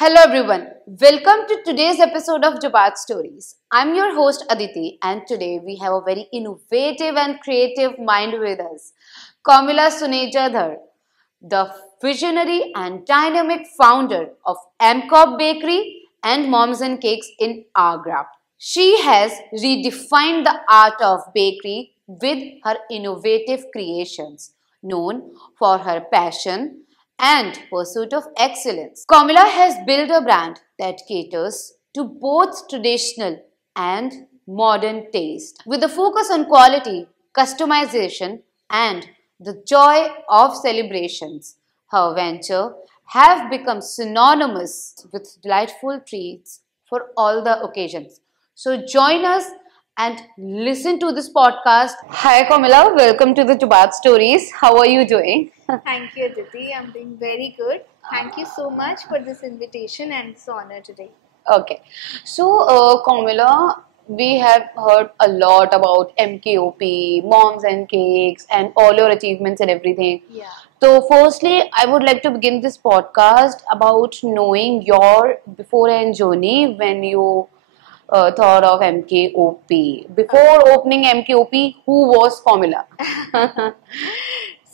Hello everyone, welcome to today's episode of Jubaat Stories. I'm your host Aditi and today we have a very innovative and creative mind with us. Kamila Suneja Dhar, the visionary and dynamic founder of MCOP Bakery and Moms and Cakes in Agra. She has redefined the art of bakery with her innovative creations, known for her passion and pursuit of excellence. Kamila has built a brand that caters to both traditional and modern taste. With a focus on quality, customization, and the joy of celebrations, her venture have become synonymous with delightful treats for all the occasions. So join us and listen to this podcast. Hi Kamila, welcome to the Jubaat Stories. How are you doing? Thank you, Aditi. I'm doing very good. Thank you so much for this invitation and this honor today. Okay, so Kamila, we have heard a lot about MKOP, Moms and Cakes, and all your achievements and everything. Yeah. So, firstly, I would like to begin this podcast about knowing your before and journey when you thought of MKOP. Before opening MKOP, who was Kamila?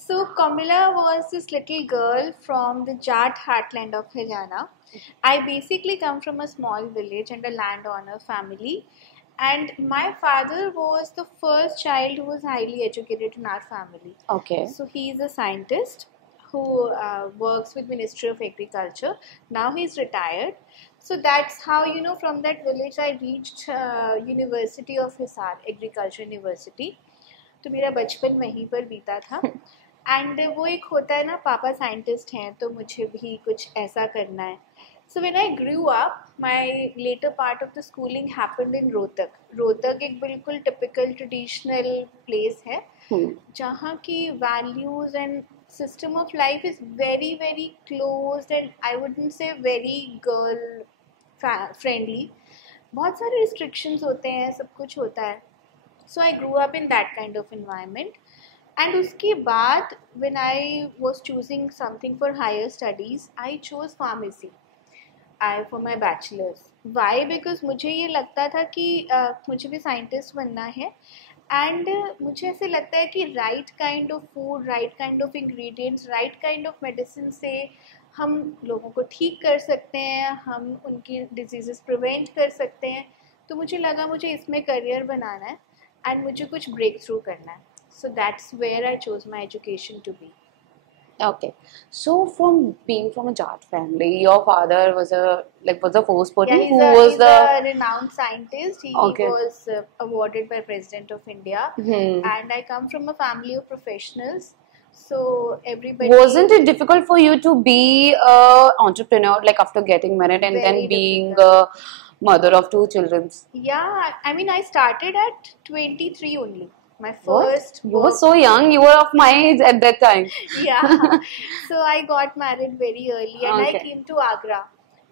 So, Kamila was this little girl from the Jat heartland of Haryana. I basically come from a small village and a landowner family. And my father was the first child who was highly educated in our family. Okay. So he is a scientist who works with Ministry of Agriculture. Now he's retired. So that's how, from that village I reached University of Hisar, Agriculture University. तो मेरा बचपन वहीं पर बीता था and वो एक होता है ना पापा साइंटिस्ट हैं तो मुझे भी कुछ ऐसा करना है. So when I grew up, my later part of the schooling happened in Rohtak. Rohtak एक बिल्कुल typical traditional place है जहाँ की values and system of life is very very closed and I wouldn't say very girl friendly. बहुत सारे restrictions होते हैं, सब कुछ होता है. So I grew up in that kind of environment. And उसके बाद when I was choosing something for higher studies, I chose pharmacy. For my bachelor's. Why? Because मुझे ये लगता था कि मुझे भी साइंटिस्ट बनना है एंड मुझे ऐसे लगता है कि right kind of food, right kind of ingredients, right kind of medicine से हम लोगों को ठीक कर सकते हैं, हम उनकी डिजीज़ेस प्रिवेंट कर सकते हैं. तो मुझे लगा मुझे इसमें करियर बनाना है एंड मुझे कुछ ब्रेक थ्रू करना है. So that's where I chose my education to be. Okay, so from being from a Jat family, your father was the first person Yeah, who was he's a renowned scientist. He Okay. was awarded by President of India. And I come from a family of professionals. So everybody Wasn't it difficult for you to be a entrepreneur, like after getting married and Very then being a mother of two children? Yeah, I mean, I started at 23 only. My What? first You were work- so young. You were of my age at that time. Yeah. So I got married very early and I Okay. came to Agra.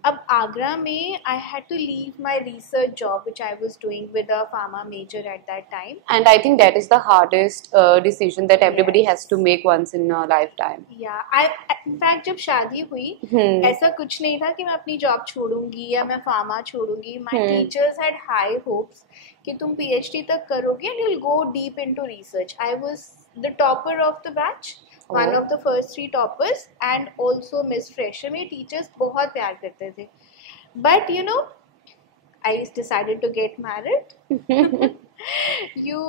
अब आगरा में I had to leave my research job which I was doing with a pharma major at that time. And I think that is the hardest decision that everybody Yes. has to make once in a lifetime. Yeah, in fact जब शादी हुई ऐसा कुछ नहीं था कि मैं अपनी जॉब छोड़ूंगी या मैं pharma छोड़ूंगी. My teachers had high hopes कि तुम PhD तक करोगे and you'll go deep into research. I was the topper of the batch. One of the first 3 toppers and also Miss Fresher. मेरे टीचर्स बहुत प्यार करते थे. But I decided to get married. You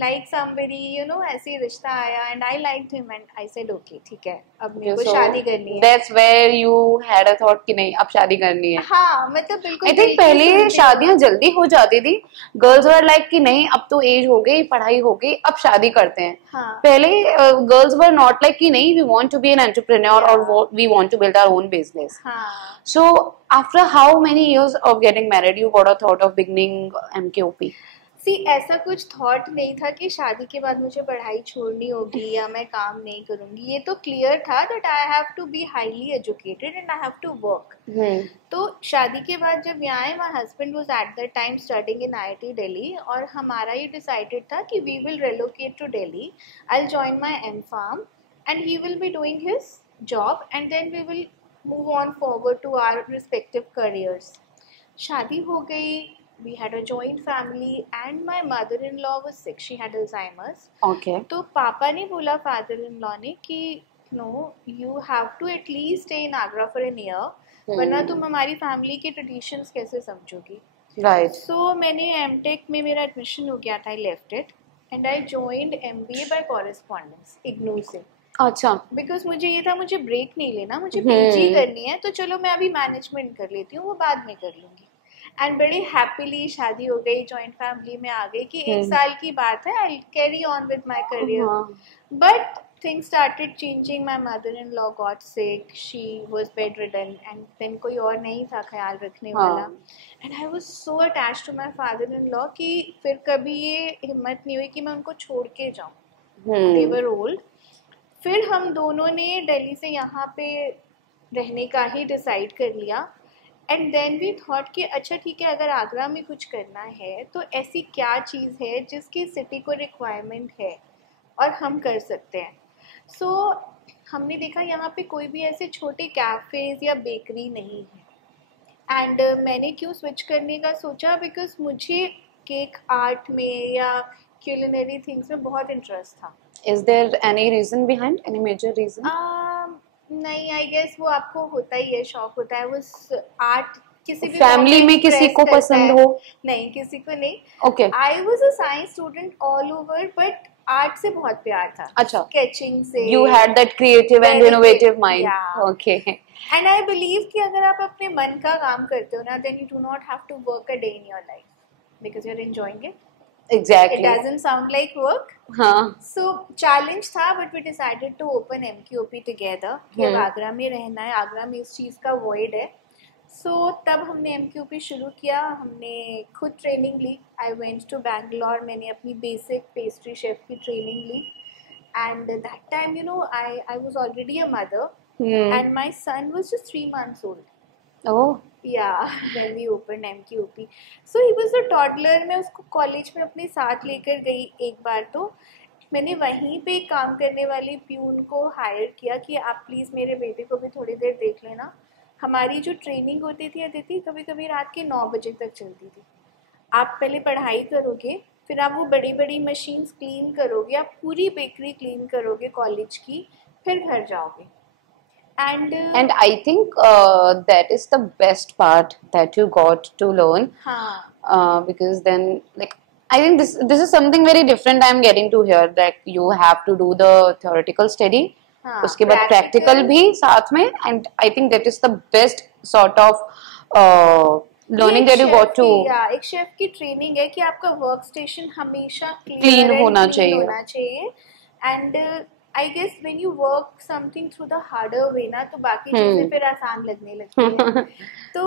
like somebody, ऐसे ही रिश्ता आया and I liked him and I said okay ठीक है अब मेरे को So शादी करनी है. that's where you had a thought कि नहीं अब शादी करनी है. हाँ मतलब बिल्कुल I think पहले शादियां जल्दी हो जाती थी. गर्ल्स वर लाइक कि नहीं अब तो एज हो गई, पढ़ाई हो गई, अब शादी करते हैं. हाँ. पहले गर्ल्स वर नॉट लाइक कि नहीं we want to be an entrepreneur और we want to build our own business. हाँ. So after how many years of getting married you got a thought of beginning MKOP? सी ऐसा कुछ thought नहीं था कि शादी के बाद मुझे पढ़ाई छोड़नी होगी या मैं काम नहीं करूंगी. ये तो क्लियर था that I have to be highly educated and I have to work. तो शादी के बाद जब यहाँ आए my husband was at that time studying in IIT Delhi और हमारा ये डिसाइडेड था कि we will relocate to Delhi. I will join my M Pharm and he will be doing his job and then we will move on forward to our respective careers. शादी हो गई, we had a joint family and my mother-in-law was sick, she had Alzheimer's. Okay. तो पापा ने बोला father-in-law ने कि no, you have to at least stay in Agra for an year, वरना तुम हमारी फैमिली के ट्रेडिशंस कैसे समझोगी. Right. So मैंने M.Tech में मेरा एडमिशन हो गया था, I left it and I joined MBA by correspondence IGNOU से. अच्छा. बिकॉज मुझे ये था, मुझे ब्रेक नहीं लेना, मुझे पीजी करनी है, तो चलो मैं अभी मैनेजमेंट कर लेती हूँ, वो बाद में कर लूँगी. एंड बड़ी हैप्पीली शादी हो गई, जॉइंट फैमिली में आ गई कि 1 साल की बात है, I carry on with my career. But things started changing. My mother in law got sick, she was bedridden and then कोई और नहीं था ख्याल रखने वाला. And I was so attach to my father in law कि फिर कभी ये हिम्मत नहीं हुई कि मैं उनको छोड़ के जाऊँ. दे वर ओल्ड. फिर हम दोनों ने दिल्ली से यहाँ पे रहने का ही डिसाइड कर लिया. एंड देन वी थॉट कि अच्छा ठीक है, अगर आगरा में कुछ करना है तो ऐसी क्या चीज़ है जिसकी सिटी को रिक्वायरमेंट है और हम कर सकते हैं. सो हमने देखा यहाँ पे कोई भी ऐसे छोटे कैफ़ेज़ या बेकरी नहीं है. एंड मैंने क्यों स्विच करने का सोचा, बिकॉज मुझे केक आर्ट में या culinary थिंग्स में बहुत इंटरेस्ट था. Is there any reason behind, any major reason? नहीं, आई गेस वो आपको होता ही है, शौक होता है. वो आर्ट किसी भी फैमिली में किसी को पसंद हो? नहीं, किसी को नहीं. Okay. I was a science student all over, but art से बहुत प्यार था. अच्छा. स्केचिंग से. You had that creative and innovative mind. Yeah. Okay. And I believe कि अगर आप अपने मन का काम करते हो ना, then you do not have to work a day in your life because you are enjoying it. Exactly. It doesn't sound like work. हाँ. So challenge था, but we decided to open MQP together. कि अब आगरा में रहना है, आगरा में इस चीज़ का void है. So तब हमने MQP शुरू किया, हमने खुद ट्रेनिंग ली. I went to Bangalore, मैंने अपनी basic pastry chef की ट्रेनिंग ली. And that time, you know, I was already a mother, and my son was just 3 months old. Oh. Yeah, when we opened MQP. So he was a toddler. मैं उसको college में अपने साथ लेकर गई एक बार. तो मैंने वहीं पे काम करने वाली प्यून को हायर किया कि आप प्लीज़ मेरे बेटे को भी थोड़ी देर देख लेना. हमारी जो ट्रेनिंग होती थी अदिति, कभी कभी रात के 9 बजे तक चलती थी. आप पहले पढ़ाई करोगे, फिर आप वो बड़ी बड़ी मशीन्स क्लीन करोगे, आप पूरी बेकरी क्लीन करोगे कॉलेज की, फिर घर जाओगे. And I think that is the best part that you got to learn. Because then, like, I think this is something very different I'm getting to hear, that you have to do the theoretical study, उसके बाद practical भी साथ में, and I think that is the best sort of learning that you got to. एक chef की training है कि आपका वर्क स्टेशन हमेशा क्लीन होना चाहिए. And I guess when you work something through the harder way ना, तो बाकी चीजें फिर आसान लगने लगती हैं. तो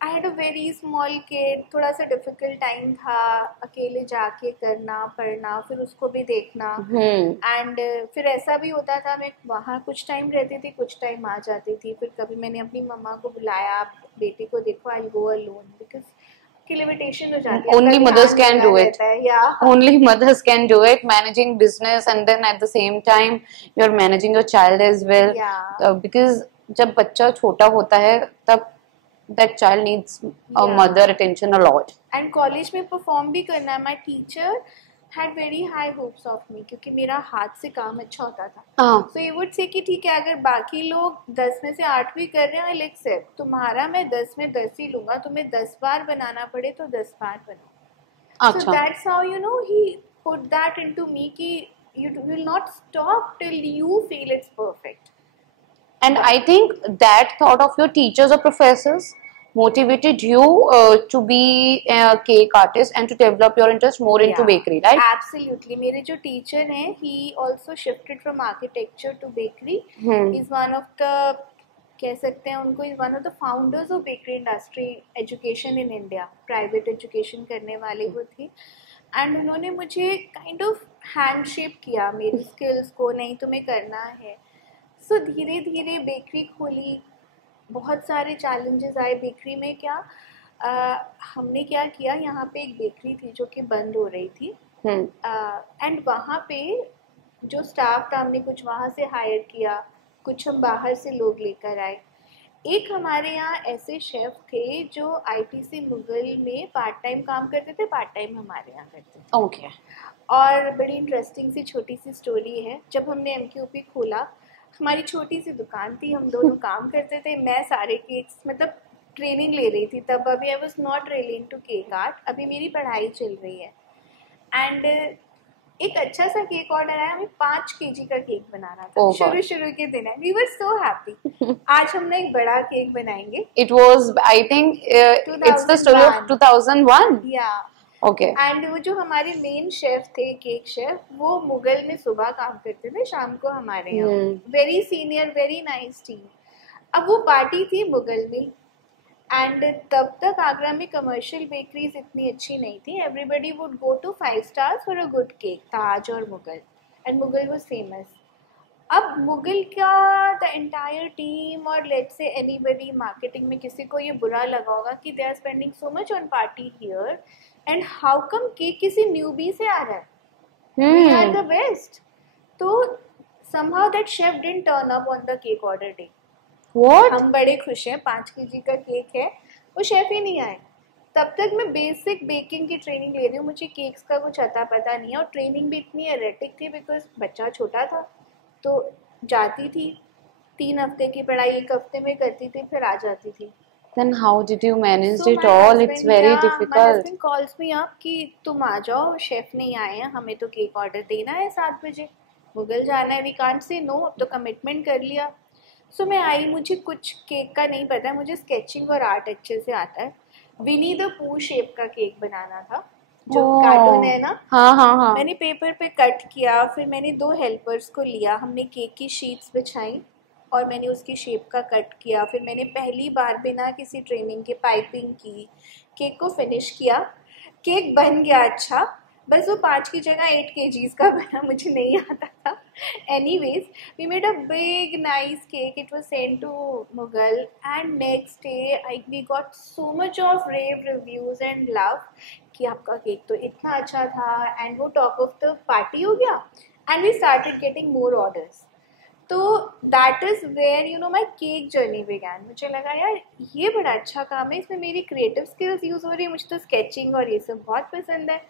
I had a very small kid, थोड़ा सा डिफिकल्ट टाइम था, अकेले जाके करना पढ़ना, फिर उसको भी देखना. एंड फिर ऐसा भी होता था, मैं वहाँ कुछ टाइम रहती थी, कुछ टाइम आ जाती थी. फिर कभी मैंने अपनी मम्मा को बुलाया, आप बेटे को देखो, आई गो अलोन, बिकॉज की लिमिटेशन हो जाती है. Only mothers can do it. Yeah. Only mothers can do it. Managing business and then at the same time you're managing your child as well. Yeah. Because जब बच्चा छोटा होता है तब that child needs a mother attention a lot. And college में perform भी करना है. My teacher had very high hopes of me क्योंकि मेरा हाथ से काम अच्छा होता था. So he would say कि ठीक है, अगर बाकी लोग 10 में से 8 भी कर रहे हैं, I'll accept. तुम्हारा मैं 10 में 10 ही लूँगा, तुम्हें 10 बार बनाना पड़े तो 10 बार बनाओ. So that's how, you know, he put that into me कि you will not stop till you feel it's perfect. And I think that thought of your teachers or professors motivated you to be a cake artist and to develop your interest more into bakery, right? Absolutely. मेरे जो teacher हैं, he also shifted from architecture to bakery. He's one of the, कह सकते हैं उनको, he's one of the founders of bakery industry education in India. Private education करने वाले वो थे. And उन्होंने मुझे kind of hand shape किया मेरी skills को, नहीं तुम्हें करना है. So धीरे धीरे बेकरी खोली. बहुत सारे चैलेंजेस आए बेकरी में. क्या हमने क्या किया, यहाँ पे एक बेकरी थी जो कि बंद हो रही थी. एंड वहाँ पे जो स्टाफ था, हमने कुछ वहाँ से हायर किया, कुछ हम बाहर से लोग लेकर आए. एक हमारे यहाँ ऐसे शेफ थे जो आईटीसी मुगल में पार्ट टाइम काम करते थे, पार्ट टाइम हमारे यहाँ करते थे। ओके। और बड़ी इंटरेस्टिंग सी छोटी सी स्टोरी है। जब हमने एमक्यूपी खोला, हमारी छोटी सी दुकान थी, हम दोनों काम करते थे। मैं सारे केक्स मतलब ट्रेनिंग ले रही थी तब, अभी I was not really into cake art, अभी मेरी पढ़ाई चल रही है। एंड एक अच्छा सा केक ऑर्डर आया, हमें 5 केजी का केक बनाना था। Oh God. शुरू के दिन है, वी वर सो हैप्पी। आज हम ना एक बड़ा केक बनाएंगे। It was, I think, it's the story of 2001. या Okay. एंड वो जो हमारे मेन शेफ थे, केक शेफ, वो मुगल में सुबह काम करते थे, शाम को हमारे यहाँ। Very senior, very nice team. अब वो पार्टी थी मुगल में, एंड तब तक आगरा में कमर्शियल बेकरीज इतनी अच्छी नहीं थी। Everybody would go to 5 stars for a good cake, Taj और Mughal, and Mughal was famous. अब मुगल का द एंटायर टीम और लेट्स से एनीबडी मार्केटिंग में किसी को ये बुरा लगा होगा कि they are spending so much on party here and how come cake किसी न्यूबी से आ रहा है, वी आर द बेस्ट। तो somehow that chef didn't turn up on the cake order day. What? हम बड़े खुश हैं, 5 केजी का केक है, वो शेफ ही नहीं आए। तब तक मैं बेसिक बेकिंग की ट्रेनिंग ले रही हूँ, मुझे केक्स का कुछ अता पता नहीं है, और ट्रेनिंग भी इतनी एरेटिक थी बिकॉज बच्चा छोटा था। तो जाती थी, 3 हफ्ते की पढ़ाई 1 हफ्ते में करती थी, फिर आ जाती थी। Then how did you manage So it my all? husband, It's very yeah, my difficult. husband calls me up कि तुम आ जाओ, शेफ नहीं आए हैं, हमें तो केक ऑर्डर देना है 7 बजे, मुगल जाना है, वी कांट से नो, अब तो कमिटमेंट कर लिया। सो मैं आई, मुझे कुछ केक का नहीं पता है, मुझे स्केचिंग और आर्ट अच्छे से आता है। विनी द पू शेप का केक बनाना था, जो कार्टून है ना। हाँ। मैंने पेपर पे कट किया, फिर मैंने 2 हेल्पर्स को लिया, हमने केक की शीट्स बिछाई और मैंने उसकी शेप का कट किया। फिर मैंने पहली बार बिना किसी ट्रेनिंग के पाइपिंग की, केक को फिनिश किया। केक बन गया अच्छा, बस वो 5 की जगह 8 kgs का बना, मुझे नहीं आता था। Anyways, we made a big nice cake, it was sent to Mughal, and next day we got so much of rave reviews and love कि आपका केक तो इतना अच्छा था, एंड वो टॉप ऑफ द पार्टी हो गया, and we started getting more orders. तो that is where you know my cake journey began. मुझे लगा यार ये बड़ा अच्छा काम है, इसमें मेरी क्रिएटिव स्किल्स यूज़ हो रही है, मुझे तो स्केचिंग और ये सब बहुत पसंद है।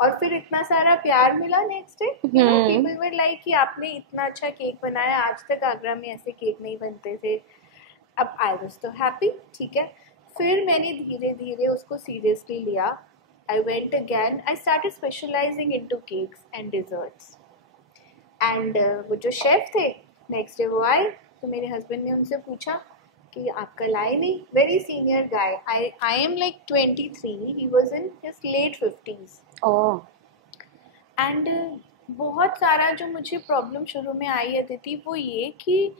और फिर इतना सारा प्यार मिला next day, people were like कि आपने इतना अच्छा केक बनाया, आज तक आगरा में ऐसे केक नहीं बनते थे। अब आई वाज तो हैप्पी, ठीक है। फिर मैंने धीरे धीरे उसको सीरियसली लिया। I went again, I started specialising into cakes and desserts. And वो जो शेफ थे नेक्स्ट डे वो आए, तो मेरे हस्बैंड ने उनसे पूछा कि आप कल आए नहीं। Very senior guy, I am like 23, he was in his late 50s। And बहुत सारा जो मुझे प्रॉब्लम शुरू में आई अदिति, वो ये कि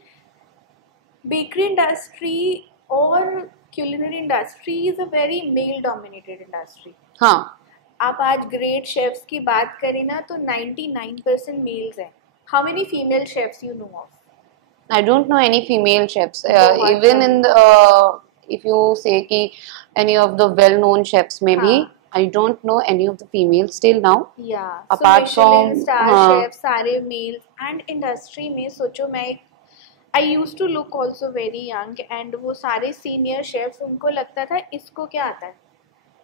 बेकरी इंडस्ट्री और culinary industry is a very male dominated industry. हाँ, आप आज ग्रेट शेफ्स की बात करें ना तो 99% मेल्स हैं। How many female chefs you know of? I don't know any female chefs. Even in the, if you say कि any of the well-known chefs, maybe I don't know any of the females till now. Yeah. Apart so Michelin from star chefs सारे males, and industry में सोचो, मैं I use to look also very young, and वो सारे senior chefs, उनको लगता था इसको क्या आता है,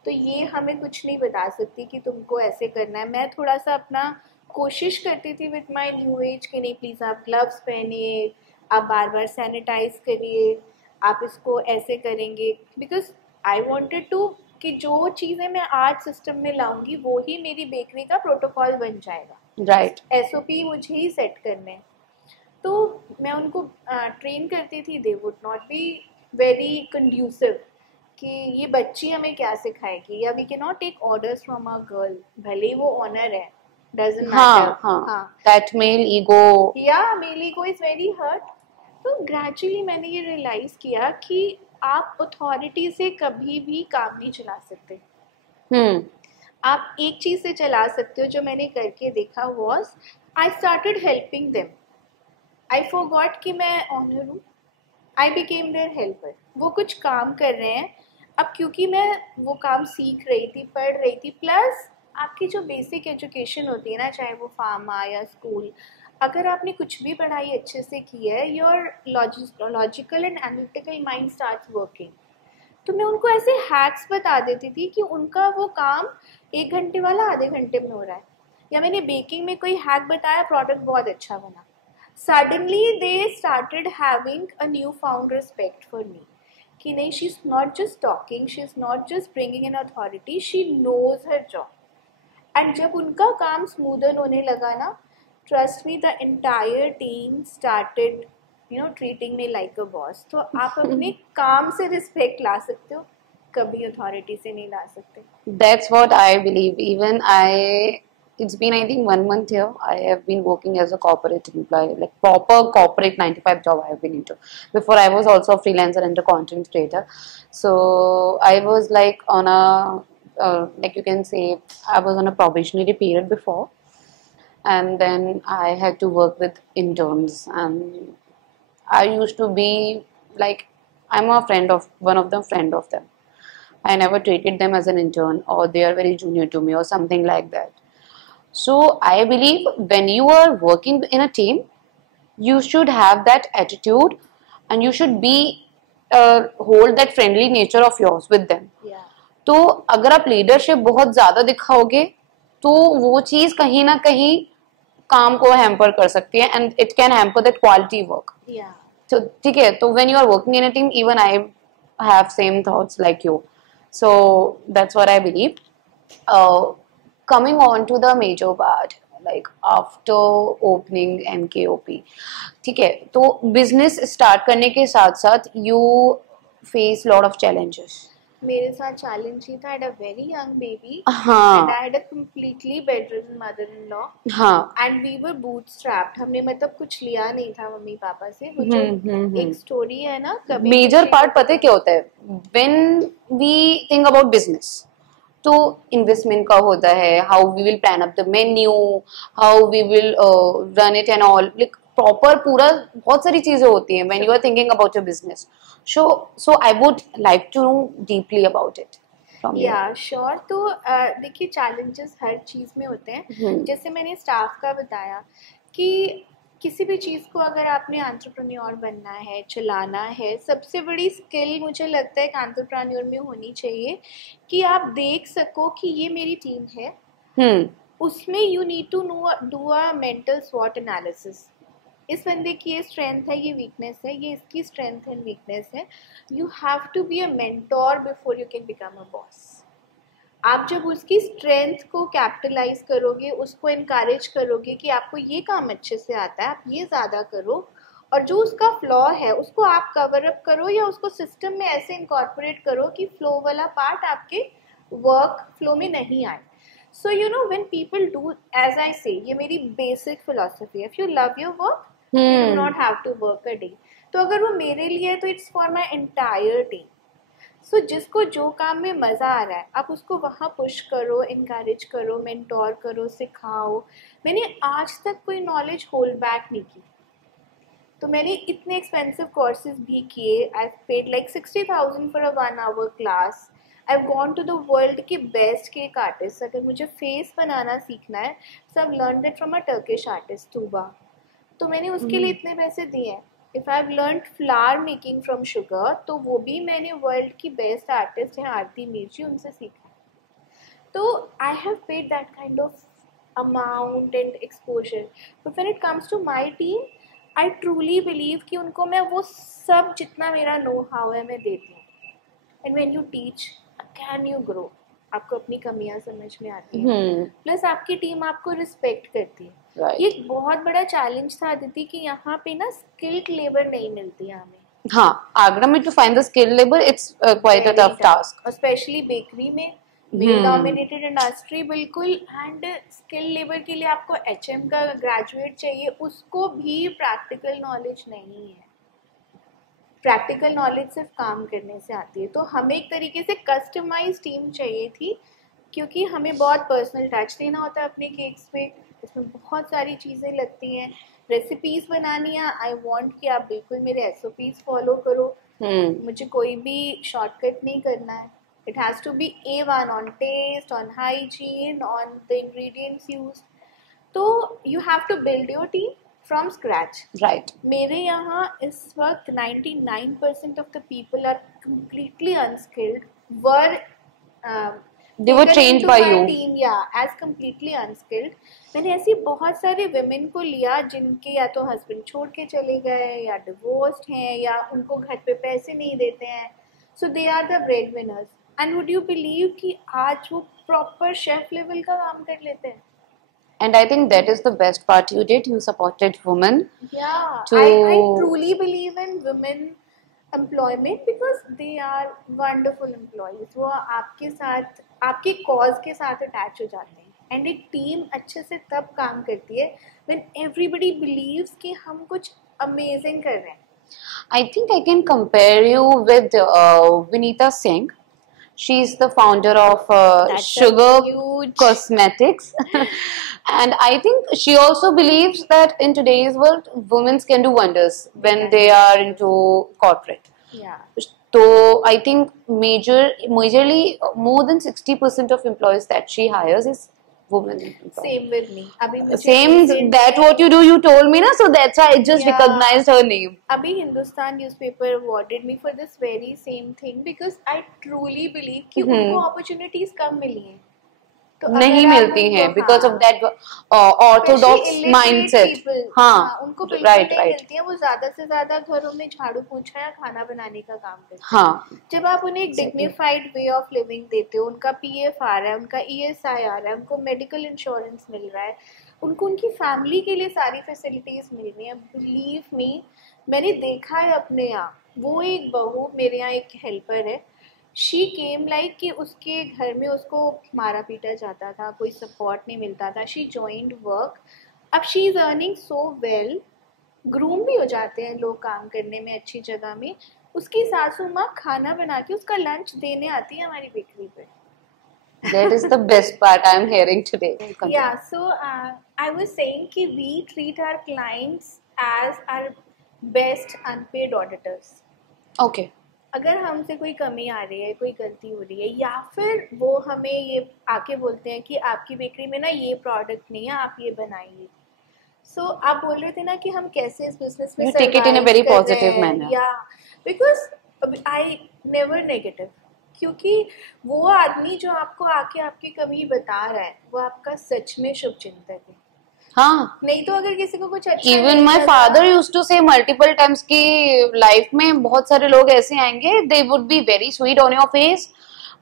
तो ये हमें कुछ नहीं बता सकती कि तुमको ऐसे करना है। मैं थोड़ा सा अपना कोशिश करती थी विथ माई न्यू एज कि नहीं प्लीज़ आप ग्लव्स पहनिए, आप बार बार सैनिटाइज करिए, आप इसको ऐसे करेंगे, बिकॉज आई वॉन्टेड टू कि जो चीज़ें मैं आज सिस्टम में लाऊंगी वो ही मेरी बेकरी का प्रोटोकॉल बन जाएगा। राइट, SOP मुझे ही सेट करने हैं। तो मैं उनको ट्रेन करती थी, they would not be very conducive कि ये बच्ची हमें क्या सिखाएगी, या we can not take orders from a girl, भले ही वो ऑनर है, doesn't matter. That male ego, या male ego is very hurt. तो ग्रेजुअली मैंने ये रियलाइज किया कि आप अथॉरिटी से कभी भी काम नहीं चला सकते। आप एक चीज़ से चला सकते हो, जो मैंने करके देखा was I started helping them. I forgot कि मैं ऑनर हूँ, आई बिकेम देयर हेल्पर। वो कुछ काम कर रहे हैं, अब क्योंकि मैं वो काम सीख रही थी, पढ़ रही थी, प्लस आपकी जो बेसिक एजुकेशन होती है ना, चाहे वो फार्मा या स्कूल, अगर आपने कुछ भी पढ़ाई अच्छे से की है, your logical and analytical mind starts working. तो मैं उनको ऐसे हैक्स बता देती थी कि उनका वो काम 1 घंटे वाला आधे घंटे में हो रहा है। या मैंने बेकिंग में कोई हैक बताया, प्रोडक्ट बहुत अच्छा बना। Suddenly they started having a new found respect for me, कि नहीं, she is not just talking, she is not just bringing an authority, she knows her job. And जब उनका काम स्मूदन होने लगा ना, trust me, the entire team started treating me like a boss. तो आप अपने काम से रिस्पेक्ट ला सकते हो, कभी अथॉरिटी से नहीं ला सकते। That's what I believe. Even it's been I think 1 month here. I have been working as a corporate employee, like proper corporate 9 to 5 job I have been into. Before I was also a freelancer and a content creator. So I was like on a, like you can say, I was on a probationary period before. And then I had to work with interns, and I used to be like, I'm a friend of one of them, friend of them. I never treated them as an intern or they are very junior to me or something like that. So I believe when you are working in a team, you should have that attitude and you should be hold that friendly nature of yours with them. Yeah. तो अगर आप leadership बहुत ज्यादा दिखाओगे तो वो चीज कहीं ना कहीं काम को हैम्पर कर सकती है and it can hamper that quality work. Yeah. So ठीक है, तो when you are working in a team, even I have same thoughts like you. So that's what I believe. Coming on to the major part, like after opening MKOP, ठीक है, तो business start करने के साथ साथ you face lot of challenges. मेरे साथ challenge ही था, I had a very young baby and हाँ I had a completely bedridden mother-in-law हाँ and we were bootstrapped. हमने मतलब कुछ लिया नहीं था मम्मी पापा से। वो जो एक स्टोरी है ना, कभी मेजर पार्ट पता है क्या होता है, when we think about business, तो इन्वेस्टमेंट का होता है, how we will plan up the menu, how we will run it and all, like proper पूरा बहुत सारी चीजें होती हैं when you are thinking about your business. So I would like to know deeply about it. Yeah sure. तो देखिए, challenges हर चीज़ में होते हैं। जैसे मैंने स्टाफ का बताया कि किसी भी चीज़ को अगर आपने एंटरप्रेन्योर बनना है, चलाना है, सबसे बड़ी स्किल मुझे लगता है कि एंटरप्रेन्योर में होनी चाहिए कि आप देख सको कि ये मेरी टीम है। उसमें you need to do a mental स्वॉट एनालिसिस। इस बंदे की ये स्ट्रेंथ है, ये वीकनेस है, ये इसकी स्ट्रेंथ एंड वीकनेस है। You have to be a mentor before you can become a boss. आप जब उसकी स्ट्रेंथ को कैपिटलाइज करोगे, उसको इनकरेज करोगे कि आपको ये काम अच्छे से आता है, आप ये ज़्यादा करो, और जो उसका फ्लॉ है उसको आप कवर अप करो या उसको सिस्टम में ऐसे इनकॉर्पोरेट करो कि फ्लो वाला पार्ट आपके वर्क फ्लो में नहीं आए। So you know, when people do as I say, ये मेरी बेसिक फिलोसफी है, if you love your work you do not have to work a day. तो अगर वो मेरे लिए है तो it's for my entire team. So जिसको जो काम में मज़ा आ रहा है आप उसको वहाँ पुश करो, इनकरेज करो, मेंटोर करो, सिखाओ। मैंने आज तक कोई नॉलेज होल्ड बैक नहीं की। तो मैंने इतने एक्सपेंसिव कोर्सेज भी किए। I paid like 60,000 for a 1 hour class. I have gone to the world के बेस्ट केक आर्टिस्ट। अगर मुझे फेस बनाना सीखना है, so I have learn that from a Turkish artist Tuba. तो मैंने उसके लिए इतने पैसे दिए हैं। If I have learn flower making from sugar, तो वो भी मैंने वर्ल्ड की बेस्ट आर्टिस्ट हैं आरती मिर्ची, उनसे सीखा। तो I have paid that kind of amount and exposure, but when it comes to my team, I truly believe कि उनको मैं वो सब जितना मेरा नो हाउ है मैं देती हूँ। And when you teach, can you grow, आपको अपनी कमियां समझ में आती हैं, प्लस आपकी टीम आपको रिस्पेक्ट करती है। Right. ये एक बहुत बड़ा चैलेंज था अदिति कि यहाँ पे ना स्किल्ड लेबर नहीं मिलती है हमें। हाँ, आगरा में to find the skilled labour it's quite a tough task, और स्पेशली बेकरी में, मेल डोमिनेटेड इंडस्ट्री बिल्कुल। एंड स्किल्ड लेबर के लिए आपको HM का ग्रेजुएट चाहिए, उसको भी प्रैक्टिकल नॉलेज नहीं है। प्रैक्टिकल नॉलेज सिर्फ काम करने से आती है। तो हमें एक तरीके से कस्टमाइज टीम चाहिए थी, क्योंकि हमें बहुत पर्सनल टच देना होता है अपने केक्स पे। इसमें बहुत सारी चीज़ें लगती हैं, रेसिपीज बनानी है। आई वांट कि आप बिल्कुल मेरे SOPs फॉलो करो। मुझे कोई भी शॉर्टकट नहीं करना है। It has to be A1 on taste, on hygiene, on the ingredients use. तो you have to build your team, from scratch. Right. मेरे यहाँ इस वक्त 99% of the people are completely unskilled, were They were taken trained into by my you. team, yeah, as completely unskilled. मैंने ऐसी बहुत सारे women को लिया जिनके या तो husband छोड़ के चले गए, या divorced हैं, या उनको घर पे पैसे नहीं देते हैं. So they are the breadwinners. And would you believe कि आज वो proper chef level का काम कर लेते हैं? And I think that is the best part you did. You supported women. Yeah, To- I truly believe in women employment because they are wonderful employees. वो आपके साथ, आपके cause के साथ attach हो जाते हैं. And एक team अच्छे से तब काम करती है when everybody believes कि हम कुछ amazing कर रहे हैं. I think I can compare you with Vinita Singh. She's the founder of That's a Sugar huge- Cosmetics. And I think she also believes that in today's world, women can do wonders when Yeah. they are into corporate. Yeah. So I think majorly more than 60% of employees that she hires is women employees. Same with me. अभी मुझे Same recent that में- what you told me na, so that's why I just Yeah. recognized her name. अभी Hindustan newspaper awarded me for this very same thing because I truly believe कि उनको opportunities कम मिली हैं. तो अगर नहीं आप मिलती उनको- हैं because of हाँ, that orthodox especially illiterate mindset. people, हाँ, उनको बिल्कुल right, नहीं right. मिलती है. वो ज्यादा से ज्यादा घरों में झाड़ू पोंछा या खाना बनाने का काम करते हैं. हाँ, जब आप उन्हें एक डिग्निफाइड वे ऑफ लिविंग देते हो, उनका पीएफ आ रहा है, उनका ईएसआई आ रहा है, उनको मेडिकल इंश्योरेंस मिल रहा है, उनको उनकी फैमिली के लिए सारी फैसिलिटीज मिल रही हैं. बिलीव मी, मैंने देखा है अपने यहाँ. वो एक बहू मेरे यहाँ एक हेल्पर है. शी केम लाइक कि उसके घर में उसको मारा पीटा जाता था, कोई सपोर्ट नहीं मिलता था. She joined work. अब she is earning so well. Groom भी हो जाते हैं लोग काम करने में अच्छी जगह में. उसकी सासू माँ खाना बना के उसका लंच देने आती है हमारी बेकरी पे. that is the best part I am hearing today. Yeah, so I was saying कि we treat our clients as our best unpaid auditors. Okay. अगर हमसे कोई कमी आ रही है, कोई गलती हो रही है, या फिर वो हमें ये आके बोलते हैं कि आपकी बेकरी में ना ये प्रोडक्ट नहीं है, आप ये बनाइए. सो आप बोल रहे थे ना कि हम कैसे इस बिजनेस में You take it in a survive very कर रहे positive हैं. manner. Yeah, because I never negative. क्योंकि वो आदमी जो आपको आके आपकी कमी बता रहा है, वो आपका सच में शुभ चिंतक है. हाँ, नहीं तो अगर किसी को कुछ अच्छा even नहीं my लगा- father used to say multiple times कि life में बहुत सारे लोग ऐसे आएंगे, they would be very sweet on your face,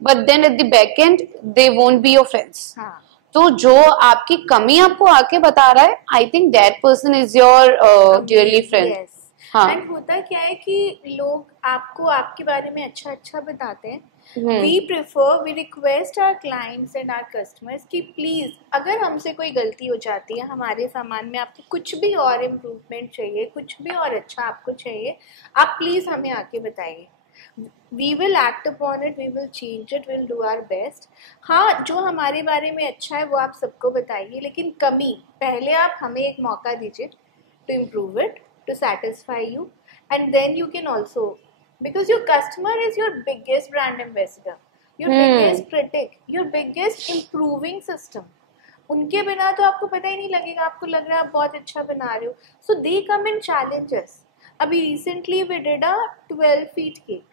but then at the back end they won't be your friends. हाँ. तो जो आपकी कमी आपको आके बता रहा है, I think that person is your dearly friend. Yes. हाँ. And होता क्या है कि लोग आपको आपके बारे में अच्छा अच्छा बताते हैं. हम्म. we request our clients and our customers कि प्लीज अगर हमसे कोई गलती हो जाती है, हमारे सामान में आपको कुछ भी और इम्प्रूवमेंट चाहिए, कुछ भी और अच्छा आपको चाहिए, आप प्लीज हमें आके बताइए. We will act upon it, we will change it, we'll do our best. हाँ, जो हमारे बारे में अच्छा है वो आप सबको बताइए, लेकिन कमी पहले आप हमें एक मौका दीजिए to improve it, to satisfy you, and then you can also, because your customer is your biggest brand ambassador, your biggest critic, your biggest improving system. उनके बिना तो आपको पता ही नहीं लगेगा, आपको लग रहा है आप बहुत अच्छा बना रहे हो. So they come and challenge us. अभी recently we did a 12 feet cake.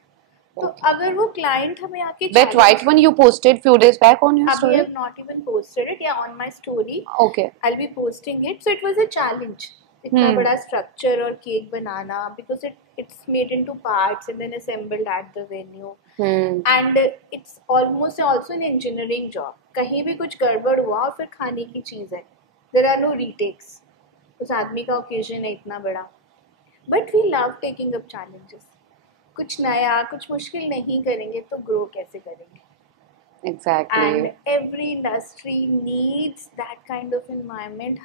तो अगर वो client हमें आके That white one you posted few days back on your अभी story? I have not even posted it, yeah, on my story. Okay. I'll be posting it. So it was a challenge. इतना बड़ा structure और cake banana, because it's made into parts and then assembled at the venue. And it's almost also an engineering job. कहीं भी कुछ गड़बड़ हुआ और फिर खाने की चीज़ है. There are no retakes. उस आदमी का occasion है इतना बड़ा. But we love taking up challenges. कुछ नया, कुछ मुश्किल नहीं करेंगे तो grow कैसे करेंगे? Exactly. And every industry needs that kind of environment.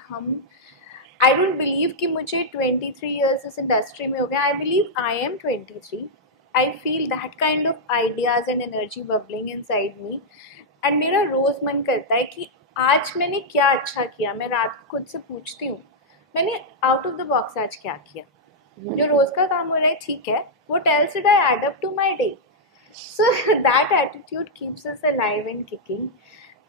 I don't believe कि मुझे 23 years इस industry में हो गया. I believe I am 23. I feel that kind of ideas and energy bubbling inside me. And मेरा रोज मन करता है कि आज मैंने क्या अच्छा किया. मैं रात को खुद से पूछती हूँ, मैंने out of the box आज क्या किया. जो रोज का काम हो रहा है ठीक है, what else did I add up to my day? So that attitude keeps us alive and kicking.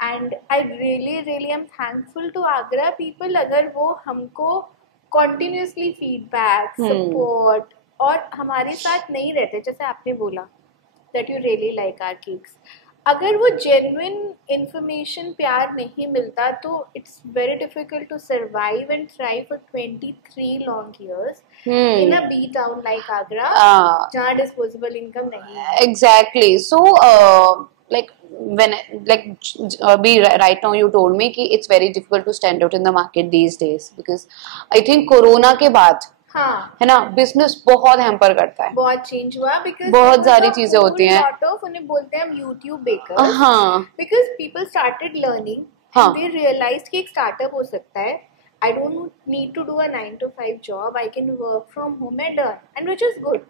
And I really am thankful to Agra people. अगर वो हमको कॉन्टिन्यूसली फीडबैक, सपोर्ट, और हमारे साथ नहीं रहते, जैसे आपने बोला that you really like our cakes, अगर वो जेन्युइन इंफॉर्मेशन, प्यार नहीं मिलता तो it's very difficult to survive and thrive for 23 long years in a B town like Agra, जहाँ डिस्पोजेबल इनकम नहीं है. Exactly. So, like when be right now you told me कि it's very difficult to stand out in the market these days because I think corona के बाद हाँ, है ना business बहुत हैम्पर करता है, बहुत चेंज हुआ बिकॉज बहुत सारी चीजें होती हैं. उन्हें बोलते हैं हम यूट्यूब बेकर्स, हाँ बिकॉज पीपल स्टार्टेड लर्निंग, हाँ. दे रियलाइज्ड कि एक स्टार्टअप हो सकता है. I don't need to do a 9 to 5 job. I can work from home and earn, and which is good.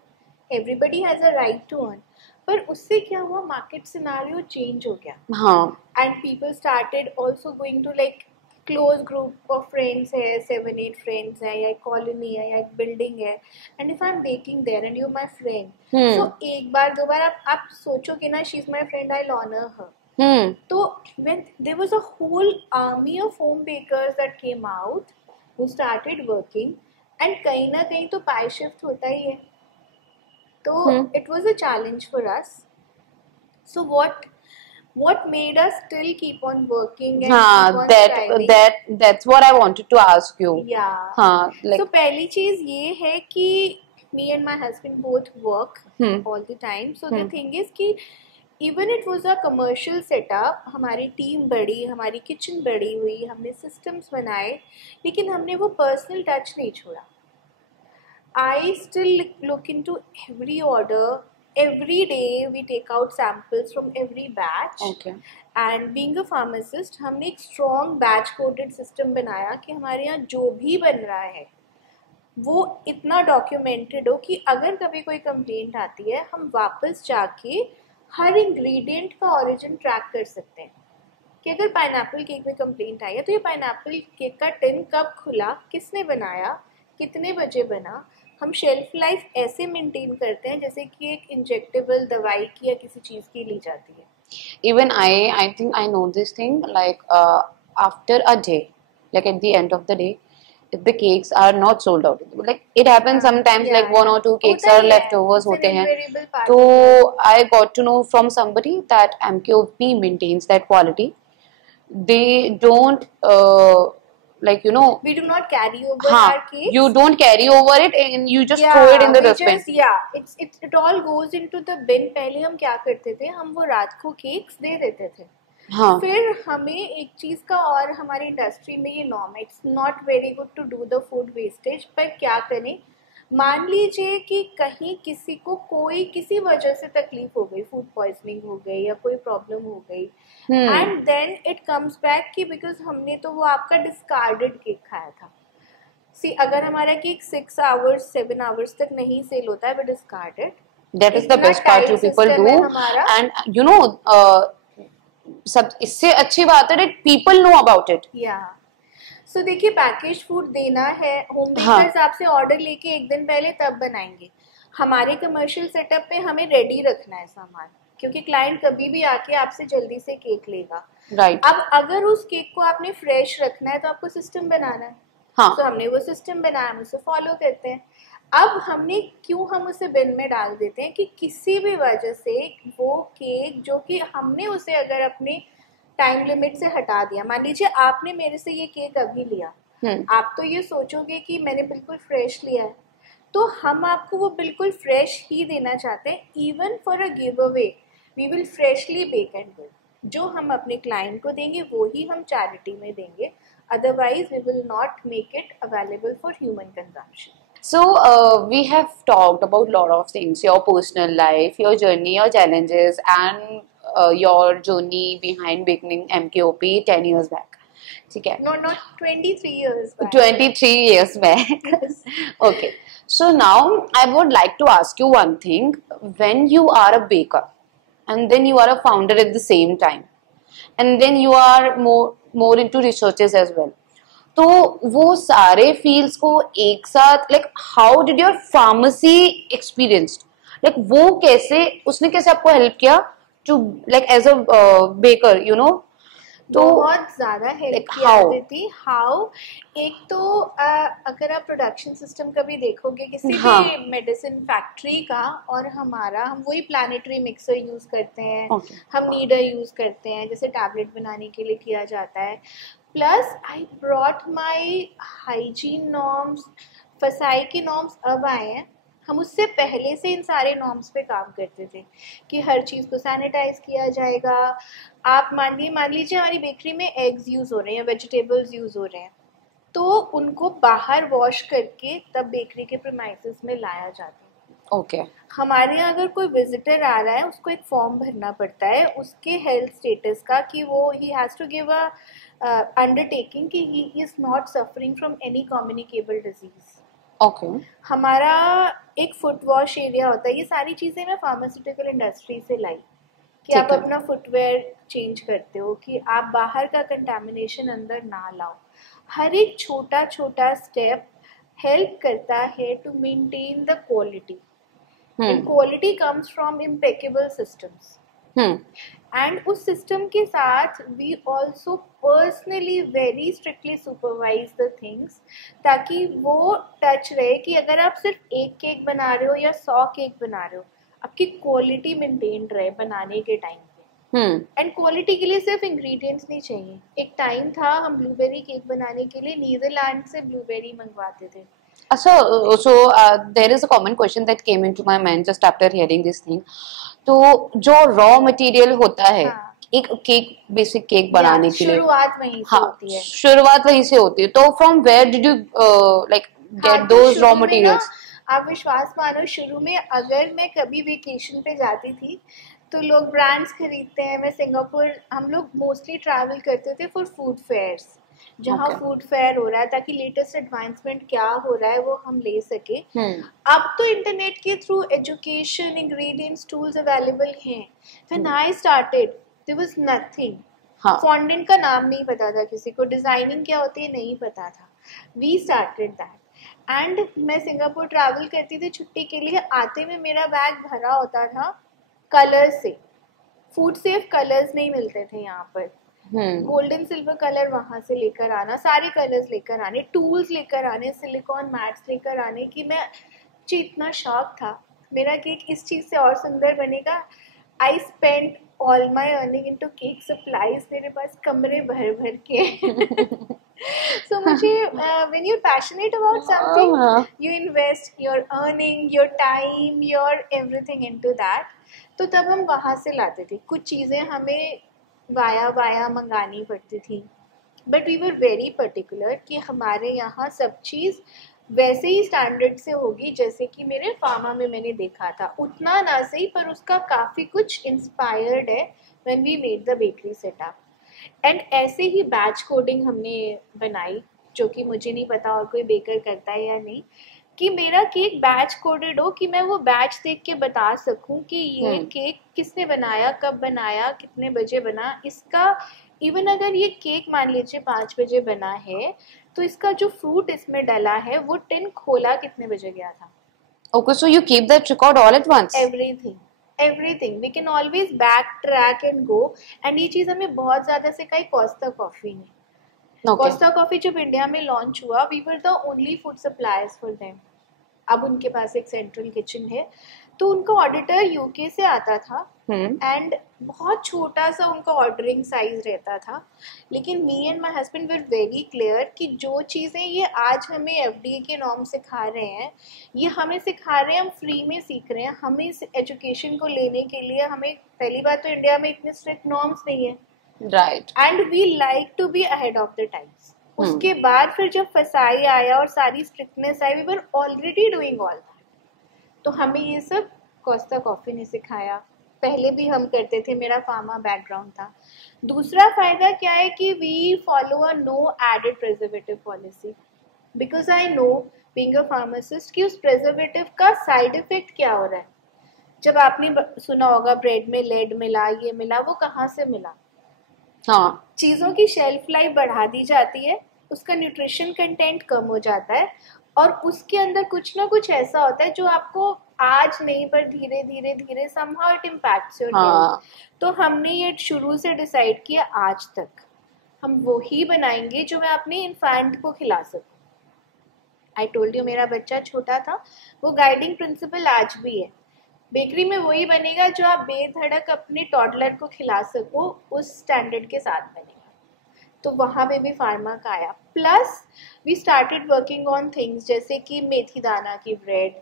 Everybody has a right to earn. पर उससे क्या हुआ, मार्केट सिनारियो चेंज हो गया. हाँ. And people started also going to like close group of friends है, 7-8 friends है, या एक कॉलोनी है, या एक बिल्डिंग है, and if I am baking there and you my friend, so एक बार दो बार आप सोचोगे ना, she is my friend, I will honour her. तो when there was a whole army of home bakers that came out who started working, and कहीं ना कहीं तो पाई शिफ्ट होता ही है, तो it was a challenge for us. So what made us still keep on working and keep on striving? That's what I wanted to ask you. Yeah. Like, so पहली चीज ये है कि me and my husband both work all the time. So the thing is कि even it was a commercial setup, हमारी team बढ़ी, हमारी kitchen बड़ी हुई, हमने systems बनाए, लेकिन हमने वो personal touch नहीं छोड़ा. I still look into every order. Every day we take out samples from every batch. Okay. And being a pharmacist, हमने एक strong batch coded system बनाया कि हमारे यहाँ जो भी बन रहा है वो इतना documented हो कि अगर कभी कोई complaint आती है, हम वापस जाके हर ingredient का origin track कर सकते हैं. कि अगर पाइनएप्पल केक में complaint आई है तो ये पाइनएप्पल केक का टिन कब खुला, किसने बनाया, कितने बजे बना. हम शेल्फ लाइफ ऐसे मेंटेन करते हैं जैसे कि एक इंजेक्टेबल दवाई की या किसी चीज की ली जाती है. Even I think I know this thing, like after a day, like at the end of the day, if the cakes are not sold out, like it happens sometimes, like 1 or 2 cakes are leftovers होते हैं, तो I got to know from somebody that MKOP maintains that quality. They don't like, you know, we do not carry over our cakes. You don't carry over it and you just throw it in the dustbin. It all goes into the bin. पहले हम क्या करते थे, हम वो रात को cakes दे देते थे. हाँ. फिर हमें एक चीज का, और हमारी इंडस्ट्री में ये नॉर्म है, it's not very good to do the food wastage. पर क्या करें, मान लीजिए कि कहीं किसी को कोई किसी वजह से तकलीफ हो गई, फूड पॉइजनिंग हो गई या कोई प्रॉब्लम हो गई, and then it comes back कि बिकॉज हमने तो वो आपका डिस्कार्डेड केक खाया था. सी, अगर हमारा केक 6 hours 7 hours तक नहीं सेल होता है, but discarded, that is the best part you people do. And you know, सब इससे अच्छी बात है that people know about it. या सो देखिए, पैकेज फूड देना है, होम बेकर्स आपसे ऑर्डर लेके एक दिन पहले तब बनाएंगे. हमारे कमर्शियल सेटअप पे हमें रेडी रखना है सामान, क्योंकि क्लाइंट कभी भी आके आपसे जल्दी से केक लेगा. राइट. अब अगर उस केक को आपने फ्रेश रखना है तो आपको सिस्टम बनाना है. तो हमने वो सिस्टम बनाया, हम उसे फॉलो करते हैं. अब हमने क्यों हम उसे बिन में डाल देते हैं कि किसी भी वजह से वो केक जो कि हमने उसे अगर अपने टाइम लिमिट से हटा दिया, मान लीजिए आपने मेरे से ये केक अभी लिया, आप तो ये सोचोगे कि मैंने बिल्कुल फ्रेश लिया है, तो हम आपको वो बिल्कुल फ्रेश ही देना चाहते हैं. Even for a give away we will freshly bake and give. जो हम अपने क्लाइंट को देंगे वो ही हम चैरिटी में देंगे, otherwise we will not make it available for human consumption. So we have talked about a lot of things, your personal life, your journey, your challenges, and your journey behind beginning MKOP 10 years back. ठीक है? No, not 23 years back. 23 years back. Yes. Okay. So now I would like to ask you one thing. When you are a baker and then you are a founder at the same time, and then you are more into researches as well. तो वो सारे fields को एक साथ, like how did your pharmacy experienced, like वो कैसे, उसने कैसे आपको हेल्प किया to, like as a baker, you know, तो बहुत ज्यादा हेल्प like किया how? देती। हाउ? एक तो अगर आप प्रोडक्शन सिस्टम कभी देखोगे किसी हाँ भी मेडिसिन फैक्ट्री का और हमारा, हम वही प्लानेटरी मिक्सर यूज करते हैं, ओके हम नीडर यूज करते हैं जैसे टैबलेट बनाने के लिए किया जाता है। Plus I brought my hygiene norms, फसाई के नॉर्म्स अब आए हैं, हम उससे पहले से इन सारे नॉर्म्स पे काम करते थे कि हर चीज़ को सैनिटाइज किया जाएगा। आप मान लीजिए हमारी बेकरी में एग्स यूज़ हो रहे हैं, वेजिटेबल्स यूज़ हो रहे हैं, तो उनको बाहर वॉश करके तब बेकरी के प्रीमाइसेस में लाया जाता है। ओके हमारे यहाँ अगर कोई विजिटर आ रहा है उसको एक फॉर्म भरना पड़ता है उसके हेल्थ स्टेटस का, कि वो he has to give a undertaking कि he is not suffering from any communicable disease. Okay हमारा एक फुट वॉश एरिया होता है। ये सारी चीज़ें मैं फार्मास्यूटिकल इंडस्ट्री से लाई कि आप ठीक है अपना फुटवेयर चेंज करते हो, कि आप बाहर का कंटामिनेशन अंदर ना लाओ। हर एक छोटा छोटा स्टेप हेल्प करता है to maintain the quality, and quality comes from impeccable systems. And उस सिस्टम के साथ we also personally very strictly supervise the things, ताकि वो टच रहे कि अगर आप सिर्फ एक केक बना रहे हो या 100 केक बना रहे हो, आपकी क्वालिटी मेंटेन रहे बनाने के टाइम पे। एंड क्वालिटी के लिए सिर्फ इंग्रेडिएंट्स नहीं चाहिए। एक टाइम था हम ब्लूबेरी केक बनाने के लिए नीदरलैंड से ब्लूबेरी मंगवाते थे। There is a common question that came into my mind just after hearing this thing. तो जो रॉ मटेरियल होता है हाँ, एक केक, बेसिक केक बनाने के लिए, शुरुआत वहीं से हाँ होती है। शुरुआत वहीं से होती है। तो from where did you like हाँ, गेट तो दोज रॉ शुरू में ना, मटेरियल्स? आप विश्वास मानो, शुरू में अगर मैं कभी वेकेशन पे जाती थी तो लोग ब्रांड्स खरीदते हैं। मैं सिंगापुर, हम लोग मोस्टली ट्रैवल करते थे फॉर फूड फेयर्स, जहाँ Okay. फूड फेयर हो रहा है, ताकि लेटेस्ट एडवांसमेंट क्या हो रहा है वो हम ले सके। अब तो इंटरनेट के through education, ingredients, tools available हैं। When I started there was nothing. हाँ फॉन्डेंट का नाम नहीं पता था किसी को, डिजाइनिंग क्या होती है नहीं पता था। We started that. एंड मैं सिंगापुर ट्रैवल करती थी छुट्टी के लिए, आते में मेरा बैग भरा होता था कलर से। फूड सेफ कलर्स नहीं मिलते थे यहाँ पर। गोल्डन सिल्वर कलर वहां से लेकर आना, सारे कलर्स लेकर आने, टूल्स लेकर आने, सिलिकॉन मैट्स लेकर आने, कि मैं, मुझे इतना शौक था मेरा केक इस चीज से और सुंदर बनेगा। I spend all my earning into cake supplies. मेरे पास कमरे भर भर के सो मुझे when you passionate about something, you invest your earning, your time, your everything into that. तो तब हम वहां से लाते थे। कुछ चीजें हमें वाया मंगानी पड़ती थी, but we were very particular कि हमारे यहाँ सब चीज़ वैसे ही स्टैंडर्ड से होगी जैसे कि मेरे फार्मा में मैंने देखा था। उतना ना सही, पर उसका काफ़ी कुछ इंस्पायर्ड है when we made the bakery setup. And ऐसे ही बैच कोडिंग हमने बनाई, जो कि मुझे नहीं पता और कोई बेकर करता है या नहीं, कि मेरा केक बैच कोडेड हो, कि मैं वो बैच देख के बता सकूं कि ये केक किसने बनाया, कब बनाया, कितने बजे बना। इसका इवन अगर ये केक मान लीजिए 5 बजे बना है, तो इसका जो फ्रूट इसमें डला है वो टिन खोला कितने बजे गया था। Okay, so you keep that record all at once? Everything we can always back track and go. And ये चीज़ हमें बहुत ज़्यादा सिखाई कोस्टा कॉफी ने। कोस्टा कॉफी जब इंडिया में लॉन्च हुआ, we were the only food suppliers for them. अब उनके पास एक सेंट्रल किचन है, तो उनका ऑडिटर यूके से आता था एंड बहुत छोटा सा उनका ऑर्डरिंग साइज रहता था। लेकिन me and my husband were very clear कि जो चीज़ें ये आज हमें एफडीए के नॉर्म सिखा रहे हैं, ये हमें सिखा रहे हैं, हम फ्री में सीख रहे हैं। हमें इस एजुकेशन को लेने के लिए, हमें पहली बात तो इंडिया में इतने स्ट्रिक्ट नॉर्म्स नहीं है, right, and we like to be ahead of the times. उसके बाद फिर जब फसाई आया और सारी स्ट्रिक्टनेस आई, we were already doing all that. तो हमें ये सब कोस्टा कॉफी ने सिखाया। पहले भी हम करते थे, मेरा फार्मा बैकग्राउंड था। दूसरा फायदा क्या है कि we follow a no added preservative policy, because I know being a pharmacist कि उस प्रिजर्वेटिव का साइड इफेक्ट क्या हो रहा है। जब आपने सुना होगा ब्रेड में लेड मिला, ये मिला, वो कहाँ से मिला? हाँ, चीज़ों की शेल्फ लाइफ बढ़ा दी जाती है, उसका न्यूट्रिशन कंटेंट कम हो जाता है, और उसके अंदर कुछ ना कुछ ऐसा होता है जो आपको आज नहीं पर धीरे धीरे धीरे somehow it impacts your health. तो हमने ये शुरू से डिसाइड किया आज तक हम वो ही बनाएंगे जो मैं अपने इन्फेंट को खिला सकूं। आई टोल्ड यू मेरा बच्चा छोटा था, वो गाइडिंग प्रिंसिपल आज भी है। बेकरी में वही बनेगा जो आप बेधड़क अपने टॉडलर को खिला सको, उस स्टैंडर्ड के साथ बनेगा। तो वहाँ पे भी फार्मा का आया। Plus we started working on things जैसे कि मेथी दाना की ब्रेड,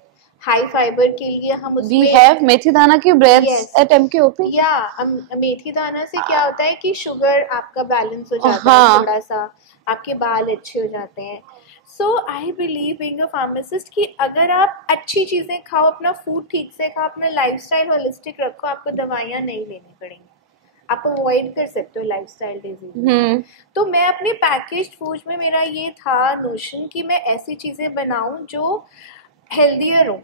हाई फाइबर के लिए हम उसमें We have मेथी दाना की breads Yes. at MKOP. या मेथी दाना से क्या होता है कि शुगर आपका बैलेंस हो जाता है हाँ। थोड़ा सा, आपके बाल अच्छे हो जाते हैं। So I believe being a pharmacist कि अगर आप अच्छी चीजें खाओ, अपना फूड ठीक से खाओ, अपना लाइफस्टाइल होलिस्टिक रखो, आपको दवाइयाँ नहीं लेनी पड़ेंगी, आप अवॉइड कर सकते हो लाइफस्टाइल डिजीज। तो मैं अपने पैकेज्ड फूड में मेरा ये था नोशन कि मैं ऐसी चीजें बनाऊं जो हेल्दियर हो।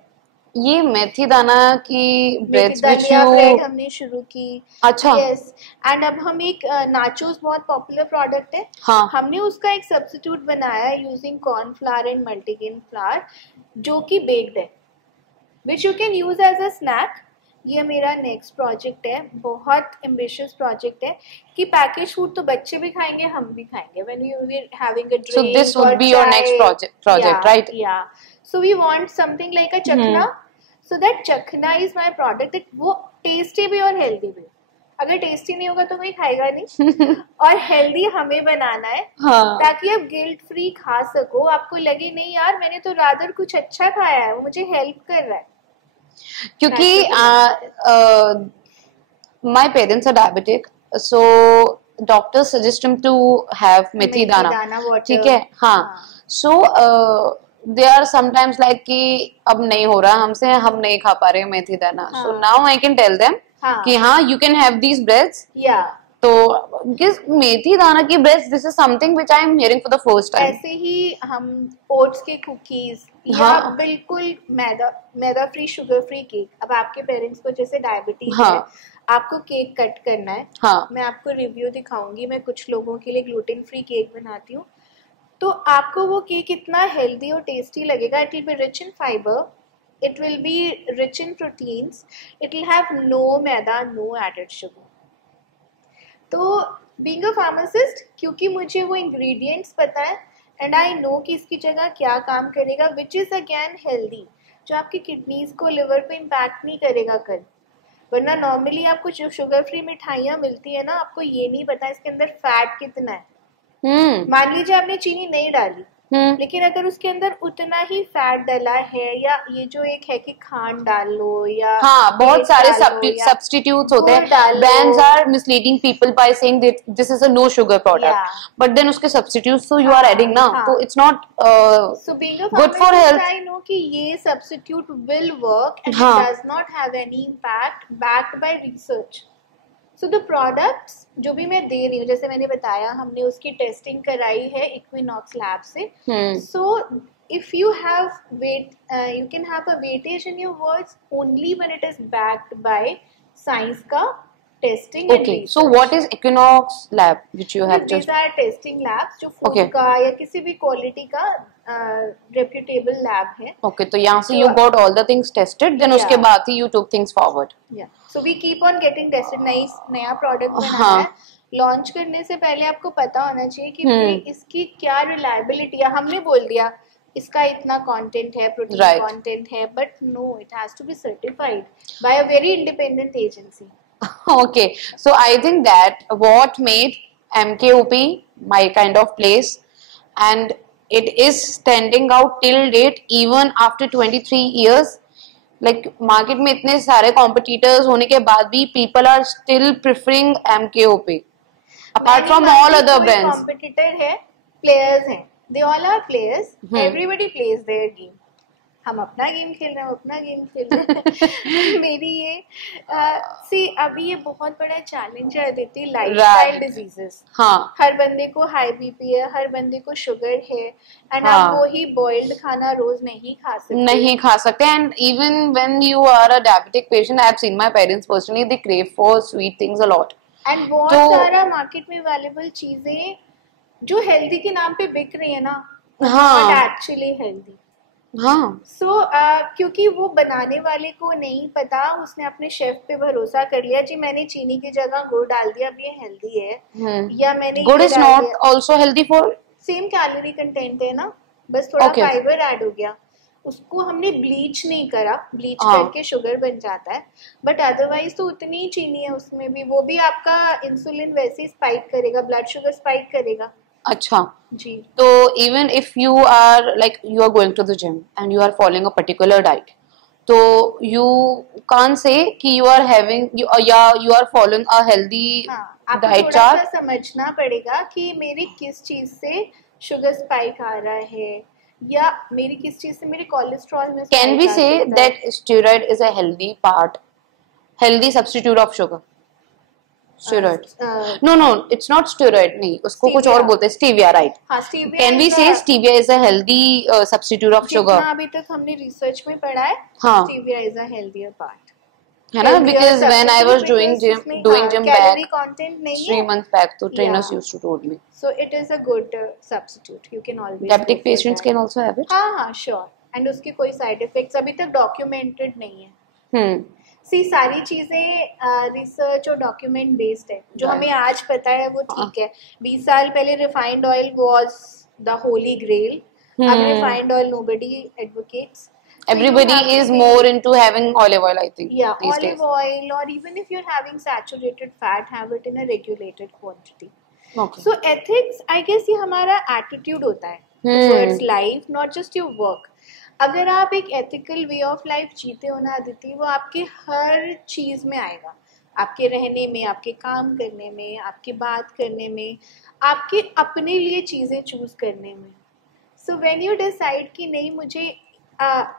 ये मेथी दाना की मेथी breads which दलिया ब्रेड you हमने शुरू की। अच्छा यस, एंड अब हम एक नाचोस बहुत पॉपुलर प्रोडक्ट है, हाँ हमने उसका एक सब्स्टिट्यूट बनाया है using corn flour and multigrain flour, जो कि बेक्ड है, which you can use as a snack. ये मेरा नेक्स्ट प्रोजेक्ट है, बहुत एम्बिशियस प्रोजेक्ट है कि पैकेज फूड तो बच्चे भी खाएंगे, हम भी खाएंगे when we are having a so drink this would be your next project right? या so we want something like a chakhna, so that chakhna is my product, वो टेस्टी भी और हेल्दी भी। अगर टेस्टी नहीं होगा तो कोई खाएगा नहीं और हेल्दी हमें बनाना है हाँ ताकि आप गिल्ट फ्री खा सको, आपको लगे नहीं यार मैंने तो रादर कुछ अच्छा खाया है, वो मुझे हेल्प कर रहा है। क्योंकि my parents are diabetic so doctors suggest him to have मेथी दाना, water, ठीक है हाँ। so they are sometimes like कि अब नहीं हो रहा हमसे, हम नहीं खा पा रहे मेथी दाना, so now I can tell them कि हाँ you can have these breads। या तो मेथी दाना की breads this is something which I am hearing for the first time. ऐसे ही हम ओट्स के कुकीज या हाँ। बिल्कुल मैदा फ्री शुगर फ्री केक। अब आपके पेरेंट्स को जैसे डायबिटीज हाँ। है, आपको केक कट करना है, हाँ मैं आपको रिव्यू दिखाऊंगी, मैं कुछ लोगों के लिए ग्लूटेन फ्री केक बनाती हूँ, तो आपको वो केक इतना हेल्दी और टेस्टी लगेगा। It will be rich in fibre, it will be rich in proteins, it will have no maida, no added sugar। तो being a pharmacist, क्योंकि मुझे वो ingredients पता है and I know कि इसकी जगह क्या काम करेगा, which is again healthy, जो आपकी किडनीज को लिवर पे इम्पैक्ट नहीं करेगा कल। वरना नॉर्मली आपको जो शुगर फ्री मिठाइयाँ मिलती है ना, आपको ये नहीं पता इसके अंदर फैट कितना है। मान लीजिए आपने चीनी नहीं डाली, लेकिन अगर उसके अंदर उतना ही फैट डला है, या ये जो एक है कि खांड डाल लो या हाँ बहुत सारे सब्स्टिट्यूट्स होते हैं, brands are misleading people by saying that this is a no sugar product, but then उसके substitutes तो you are adding ना, तो it's not so being a good for health। I know कि ये substitute will work and it does not have any impact, backed by research। So the products जो भी मैं दे रही हूँ, जैसे मैंने बताया हमने उसकी टेस्टिंग कराई है इक्विनॉक्स लैब से। So if you have you can have a weightage in your words only when it is backed by science का testing and research। So what is Equinox lab which you have These just are testing labs जो food का या किसी भी quality का reputable lab है। तो यहाँ से you got all the things tested, then उसके बाद ही you took things forward। So we keep on getting tested। नया प्रोडक्ट बनाना है, लॉन्च करने से पहले आपको पता होना चाहिए कि इसकी क्या रिलायबिलिटी है। हमने बोल दिया इसका इतना कंटेंट है, प्रोटीन कंटेंट है, but no, it has to be certified by a very independent agency. Okay, so I think that what made MKOP my kind of place, and it is standing out till date even after 23 years। Like market में इतने सारे competitors होने के बाद भी people are still preferring MKOP apart from all other brands। competitor है, players हैं, they all are players, everybody plays their game। हम अपना गेम खेल रहे हैं, अपना गेम खेल रहे हैं। मेरी ये सी अभी ये बहुत बड़ा चैलेंज है अदिति, लाइफस्टाइल डिजीजेस। हर बंदे को हाई बीपी है, हर बंदे को शुगर है, एंड आप वो ही बॉइल्ड खाना रोज नहीं खा सकते। And even when you are a diabetic patient, I have seen my parents personally, they crave for sweet things a lot. And बहुत सारा मार्केट में अवेलेबल चीजें जो हेल्दी के नाम पे बिक रही है ना, नॉट एक्चुअली हेल्दी। हाँ. सो क्योंकि वो बनाने वाले को नहीं पता, उसने अपने शेफ पे भरोसा कर लिया जी, मैंने चीनी की जगह गुड़ डाल दिया, अब ये हेल्दी है, या मैंने गुड ये इज डाल नॉट दिया, also healthy for. Same calorie content है ना, बस थोड़ा Okay. फाइबर ऐड हो गया, उसको हमने ब्लीच नहीं करा, ब्लीच हाँ. करके शुगर बन जाता है, बट अदरवाइज तो उतनी ही चीनी है उसमें भी, वो भी आपका इंसुलिन वैसे ही स्पाइक करेगा, ब्लड शुगर स्पाइक करेगा अच्छा. जी. So even if you are like you are going to the gym and you are following a particular diet, so you can't say कि you are having you are following a healthy हाँ, आपको diet थोड़ा सा chart. समझना पड़ेगा कि मेरी किस चीज से शुगर स्पाइक आ रहा है, या मेरी किस चीज से मेरे कोलेस्ट्रॉल में Can स्पाइक we आ say सकता है. that steroid is a healthy part, healthy substitute of sugar? Steroid. No, no, it's not steroid. नहीं, उसको कुछ और Stevia. बोलते हैं. Stevia, right? हाँ, stevia Can we say stevia is a healthy substitute of sugar? जितना अभी तक हमने रिसर्च में पढ़ा है, हाँ. Stevia is a healthier part, है ना? Because when I was doing gym calorie back content नहीं 3 है, months back, so trainers Yeah. used to told me. so it is a good substitute, you can always Diabetic go for patients that. can also have it. हाँ हाँ sure, and उसके कोई side effects अभी तक documented नहीं है. Hmm. सी सारी चीजें रिसर्च और डॉक्यूमेंट बेस्ड है, जो Right. हमें आज पता है वो ठीक है. 20 साल पहले refined oil was the holy grail, अब refined oil nobody advocates. Everybody is more into having olive oil, I think, Yeah, these olive days. oil, or even if you're having saturated fat, have it in a regulated quantity. Okay. So ethics, I guess ये हमारा attitude होता है towards life, not just your work. अगर आप एक ethical way of life जीते हो ना अदिति, वो आपके हर चीज में आएगा, आपके रहने में, आपके काम करने में, आपकी बात करने में, आपके अपने लिए चीजें चूज करने में. So when you decide कि नहीं मुझे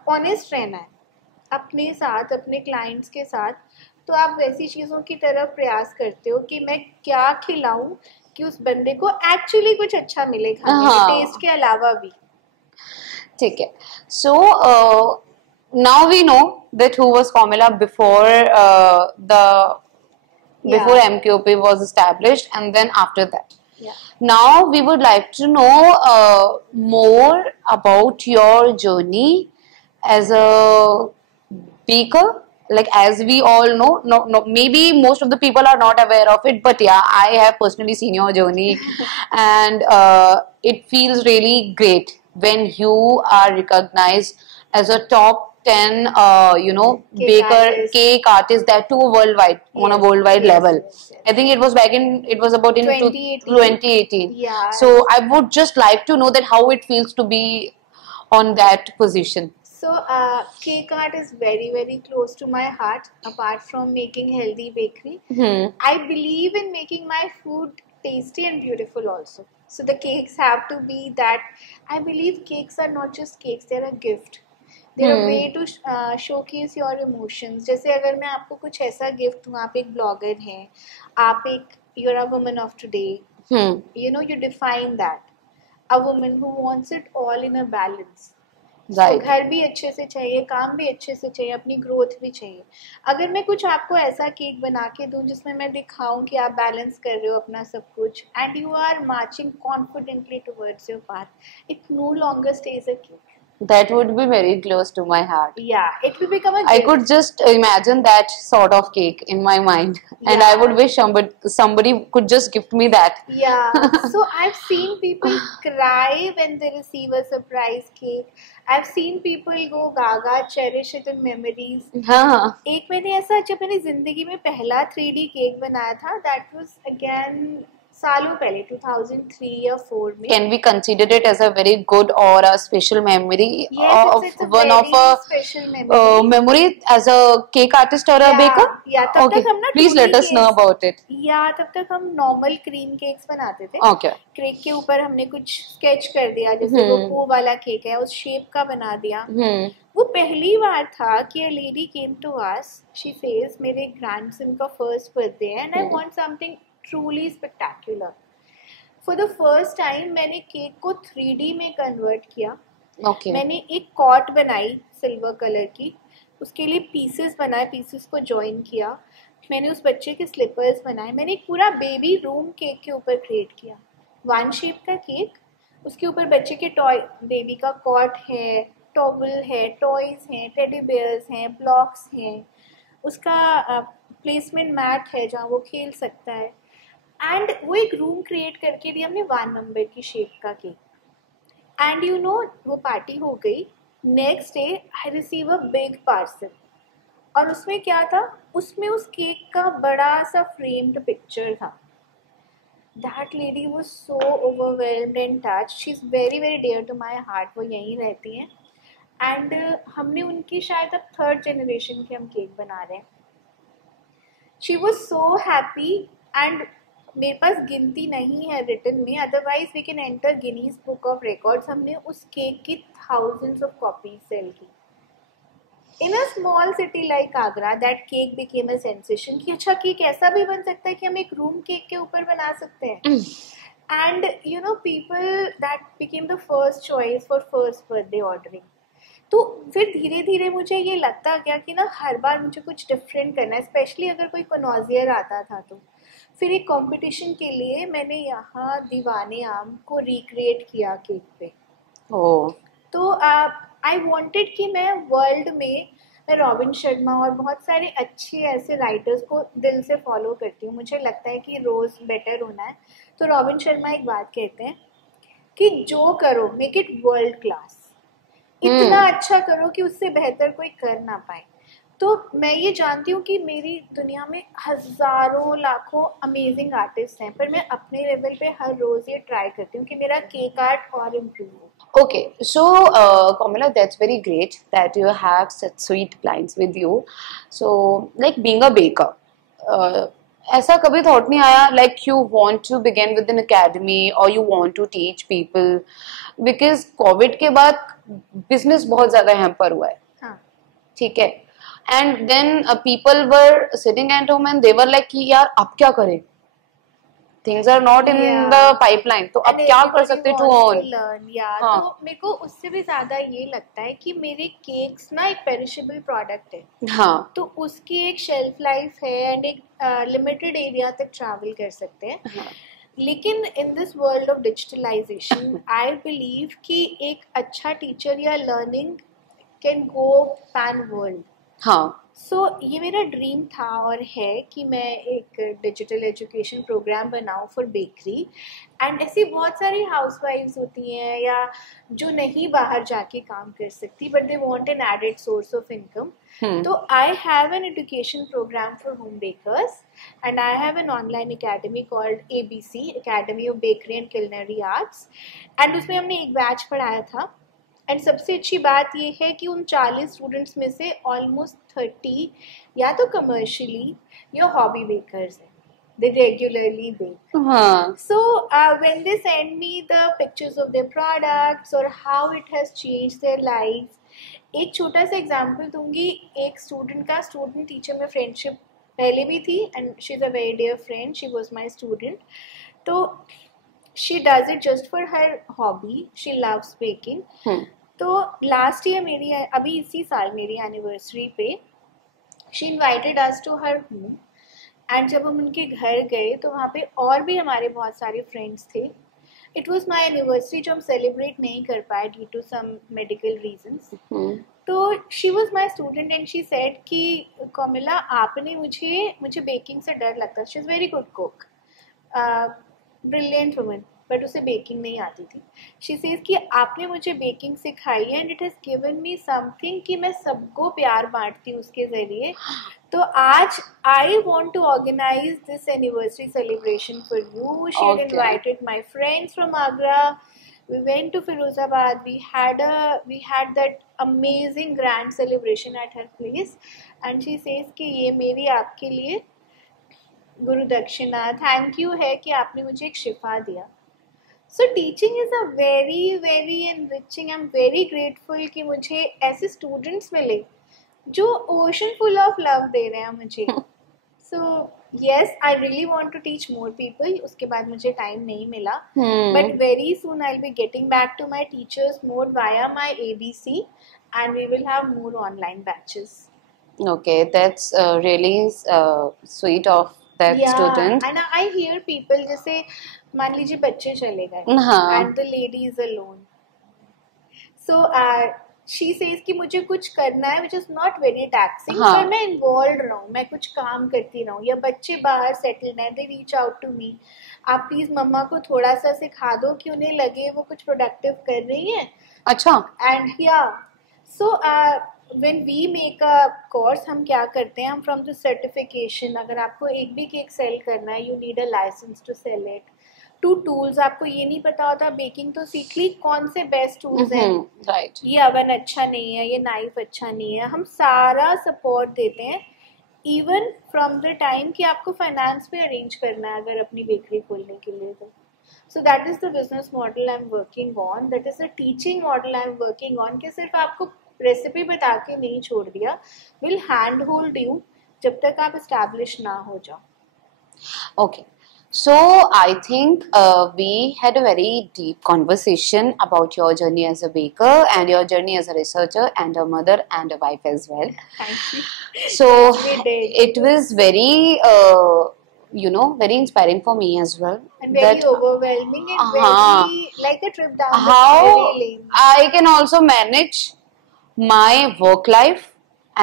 honest रहना है अपने साथ, अपने क्लाइंट्स के साथ, तो आप वैसी चीज़ों की तरफ प्रयास करते हो कि मैं क्या खिलाऊं कि उस बंदे को एक्चुअली कुछ अच्छा मिले खाने में, हाँ. टेस्ट के अलावा भी. ठीक है. So now we know that who was Komila before Yeah. MQP was established, and then after that. Yeah. Now we would like to know more about your journey as a baker. Like, as we all know, no, maybe most of the people are not aware of it, but yeah, I have personally seen your journey, and it feels really great when you are recognized as a top 10, Cake baker, artist. cake artist, that too worldwide, on a Yes, worldwide yes, level. yes, yes. I think it was about in 2018. 2018. Yeah. So I would just like to know that how it feels to be on that position. So cake art is very very close to my heart. Apart from making healthy bakery, I believe in making my food tasty and beautiful also. So the cakes have to be that. I believe cakes are not just cakes; they're a gift. They're a way to showcase your emotions. जैसे अगर मैं आपको कुछ ऐसा gift दूँ, आप एक blogger हैं, आप एक you're a woman of today. You know, you define that. A woman who wants it all in a balance. Right. घर भी अच्छे से चाहिए, काम भी अच्छे से चाहिए, अपनी ग्रोथ भी चाहिए. अगर मैं कुछ आपको ऐसा केक बना के दूं जिसमें मैं दिखाऊं कि आप बैलेंस कर रहे हो अपना सब कुछ, and you are marching confidently towards your path, it no longer stage a cake. That would be very close to my heart. Yeah, it will become a I gift. could just imagine that sort of cake in my mind, and I Yeah. would wish somebody could just gift me that. Yeah, so I've seen people cry when they receive a surprise cake. I've seen people go gaga, cherish it in memories. हाँ. एक मैंने ऐसा जब मैंने जिंदगी में पहला 3D cake बनाया था, that was again सालों पहले 2003 या 4 में. Can we consider it as a very good or a special memory? Yes, of it's a one very of a special memory. memory as a cake artist or a baker? या तब Okay, तक हम ना please 2D let us know cakes- about it. या तब तक हम normal cream cakes बनाते थे. Okay. केक के ऊपर हमने कुछ स्केच कर दिया, जैसे वो पू वाला केक है, उस शेप का बना दिया. वो पहली बार था कि a lady came to us, she says मेरे grandson का first birthday है and I want something truly spectacular. For the first time मैंने केक को 3D में कन्वर्ट किया. Okay. मैंने एक कॉट बनाई सिल्वर कलर की, उसके लिए पीसेस बनाए, पीसेस को जॉइन किया. मैंने उस बच्चे के स्लीपर्स बनाए. मैंने एक पूरा बेबी रूम केक के ऊपर क्रिएट किया. वन शेप का केक, उसके ऊपर बच्चे के टॉय, बेबी का कॉट है, टॉवल है, टॉयज हैं, टेडी बेयर्स हैं, ब्लॉक्स हैं, उसका प्लेसमेंट मैट है जहाँ वो खेल सकता है। एंड वो एक रूम क्रिएट करके दिया हमने 1 नंबर की शेप का केक। एंड यू नो वो पार्टी हो गई, next day I receive a big parcel, और उसमें क्या था, उसमें उस केक का बड़ा सा फ्रेम्ड पिक्चर था। That lady was so overwhelmed and touch, she is very very dear to my heart, वो यहीं रहती हैं। एंड हमने उनकी शायद अब 3rd जनरेशन के हम केक बना रहे हैं। She was so happy, and मेरे पास गिनती नहीं है रिटन में, otherwise we can enter Guinness book of records. हमने उस केक की थाउजेंड्स ऑफ कॉपीज सेल की। In a small city like Agra that cake became a sensation कि अच्छा केक ऐसा भी बन सकता है कि हम एक रूम केक के ऊपर बना सकते हैं। And you know people that became the first choice for first birthday ordering. तो फिर धीरे धीरे मुझे ये लगता गया कि ना हर बार मुझे कुछ डिफरेंट करना है, स्पेशली अगर कोई कनौजियर आता था तो। फिर एक कंपटीशन के लिए मैंने यहाँ दीवाने आम को रिक्रिएट किया केक पे। तो आई वांटेड कि मैं वर्ल्ड में, मैं रॉबिन शर्मा और बहुत सारे अच्छे ऐसे राइटर्स को दिल से फॉलो करती हूँ। मुझे लगता है कि रोज़ बेटर होना है। तो रॉबिन शर्मा एक बात कहते हैं कि जो करो मेक इट वर्ल्ड क्लास, इतना अच्छा करो कि उससे बेहतर कोई कर ना पाए। तो मैं ये जानती हूँ कि मेरी दुनिया में हज़ारों लाखों अमेजिंग आर्टिस्ट हैं, पर मैं अपने लेवल पे हर रोज़ ये ट्राई करती हूँ कि मेरा केक आर्ट और इम्प्रूव हो। Okay, so Kamala, that's very great that you have such sweet clients with you. So, like being a baker, ऐसा कभी thought नहीं आया like you want to begin with an academy or you want to teach people because COVID के बाद business बहुत ज़्यादा hamper हुआ है, हाँ, ठीक है, and then people were sitting at home and they were like कि यार अब क्या करें, things are not in Yeah. the pipeline, तो अब क्या कर सकते to earn? हाँ. तो मेरे को उससे भी ज्यादा ये लगता है कि मेरे केक्स ना एक पेरिशेबल प्रोडक्ट है। हाँ. तो उसकी एक शेल्फ लाइफ है एंड एक लिमिटेड एरिया तक ट्रैवल कर सकते हैं। हाँ. लेकिन in this world of digitalization I believe कि एक अच्छा टीचर या learning can go pan world. हाँ. सो ये मेरा ड्रीम था और है कि मैं एक डिजिटल एजुकेशन प्रोग्राम बनाऊँ फॉर बेकरी। एंड ऐसी बहुत सारी हाउसवाइफ्स होती हैं या जो नहीं बाहर जाके काम कर सकती but they want an added source of income. तो I have an education programme for home bakers and I have an online academy called ABC, academy of bakery and culinary arts. And उसमें हमने एक batch पढ़ाया था। And सबसे अच्छी बात ये है कि उन 40 स्टूडेंट्स में से ऑलमोस्ट 30 या तो कमर्शियली या हॉबी बेकर्स हैं, दे रेगुलरली बेक। हाँ. So when they send me the pictures of their products और how it has changed their lives. एक छोटा सा एग्जांपल दूंगी, एक स्टूडेंट का स्टूडेंट टीचर में फ्रेंडशिप पहले भी थी and she is a very dear friend, she was my student. तो she does it just for her hobby, she loves baking। तो लास्ट ईयर मेरी, अभी इसी साल मेरी एनिवर्सरी पे she invited us to her home and जब हम उनके घर गए तो वहाँ पे और भी हमारे बहुत सारे फ्रेंड्स थे। इट वॉज माई एनिवर्सरी जो हम सेलिब्रेट नहीं कर पाए due to some medical reasons. तो she was my student and she said कि कोमिला आपने मुझे बेकिंग से डर लगता, she is very good cook, brilliant woman, but उसे बेकिंग नहीं आती थी। शी सेज कि आपने मुझे बेकिंग सिखाई है and it has given me something कि मैं सबको प्यार बांटती हूँ उसके ज़रिए। तो आज I want to organise this anniversary celebration for you. She had invited my friends from Agra, we went to Firozabad, we had that amazing grand celebration at her place and she says कि ये मेरी आपके लिए गुरु दक्षिणा, thank you है कि आपने मुझे एक शिफा दिया। So teaching is a very very enriching, I am very grateful कि मुझे ऐसे स्टूडेंट्स मिले जो ocean full of love they रहे हैं मुझे। सो yes, I really want to teach more people. उसके बाद मुझे टाइम नहीं मिला, but very soon I'll be getting back to my teachers more via my ABC and we will have more online batches. Okay, that's really sweet of that student. And I hear people जैसे मान लीजिए बच्चे चले गए हाँ. and the lady is alone. So she says कि मुझे कुछ करना है which is not very taxing, हाँ. पर मैं इन्वॉल्व रहूँ, मैं कुछ काम करती रहूँ, या बच्चे बाहर सेटल्ड हैं, they reach out to me, आप प्लीज मम्मा को थोड़ा सा सिखा दो कि उन्हें लगे वो कुछ प्रोडक्टिव कर रही है. अच्छा. एंड या so when we make a course, हम क्या करते हैं, हम फ्रॉम द सर्टिफिकेशन, अगर आपको एक भी केक सेल करना है, you need a licence to sell it, to tools, आपको ये नहीं पता होता बेकिंग तो सीख ली, कौन से बेस्ट टूल्स हैं, राइट. ये अवन अच्छा नहीं है, ये नाइफ अच्छा नहीं है, हम सारा सपोर्ट देते हैं, इवन फ्रॉम द टाइम कि आपको फाइनेंस पे अरेंज करना है अगर अपनी बेकरी खोलने के लिए तो. So that is the business model I'm working on. That is the teaching model I'm working on. कि सिर्फ आपको रेसिपी बता के नहीं छोड़ दिया, will hand hold you जब तक आप establish ना हो जाओ. Okay. So I think we had a very deep conversation about your journey as a baker and your journey as a researcher and a mother and a wife as well. Thank you. So We did. it was very, very inspiring for me as well. And very that overwhelming and Uh-huh. very like a trip down the how memory lane. I can also manage my work life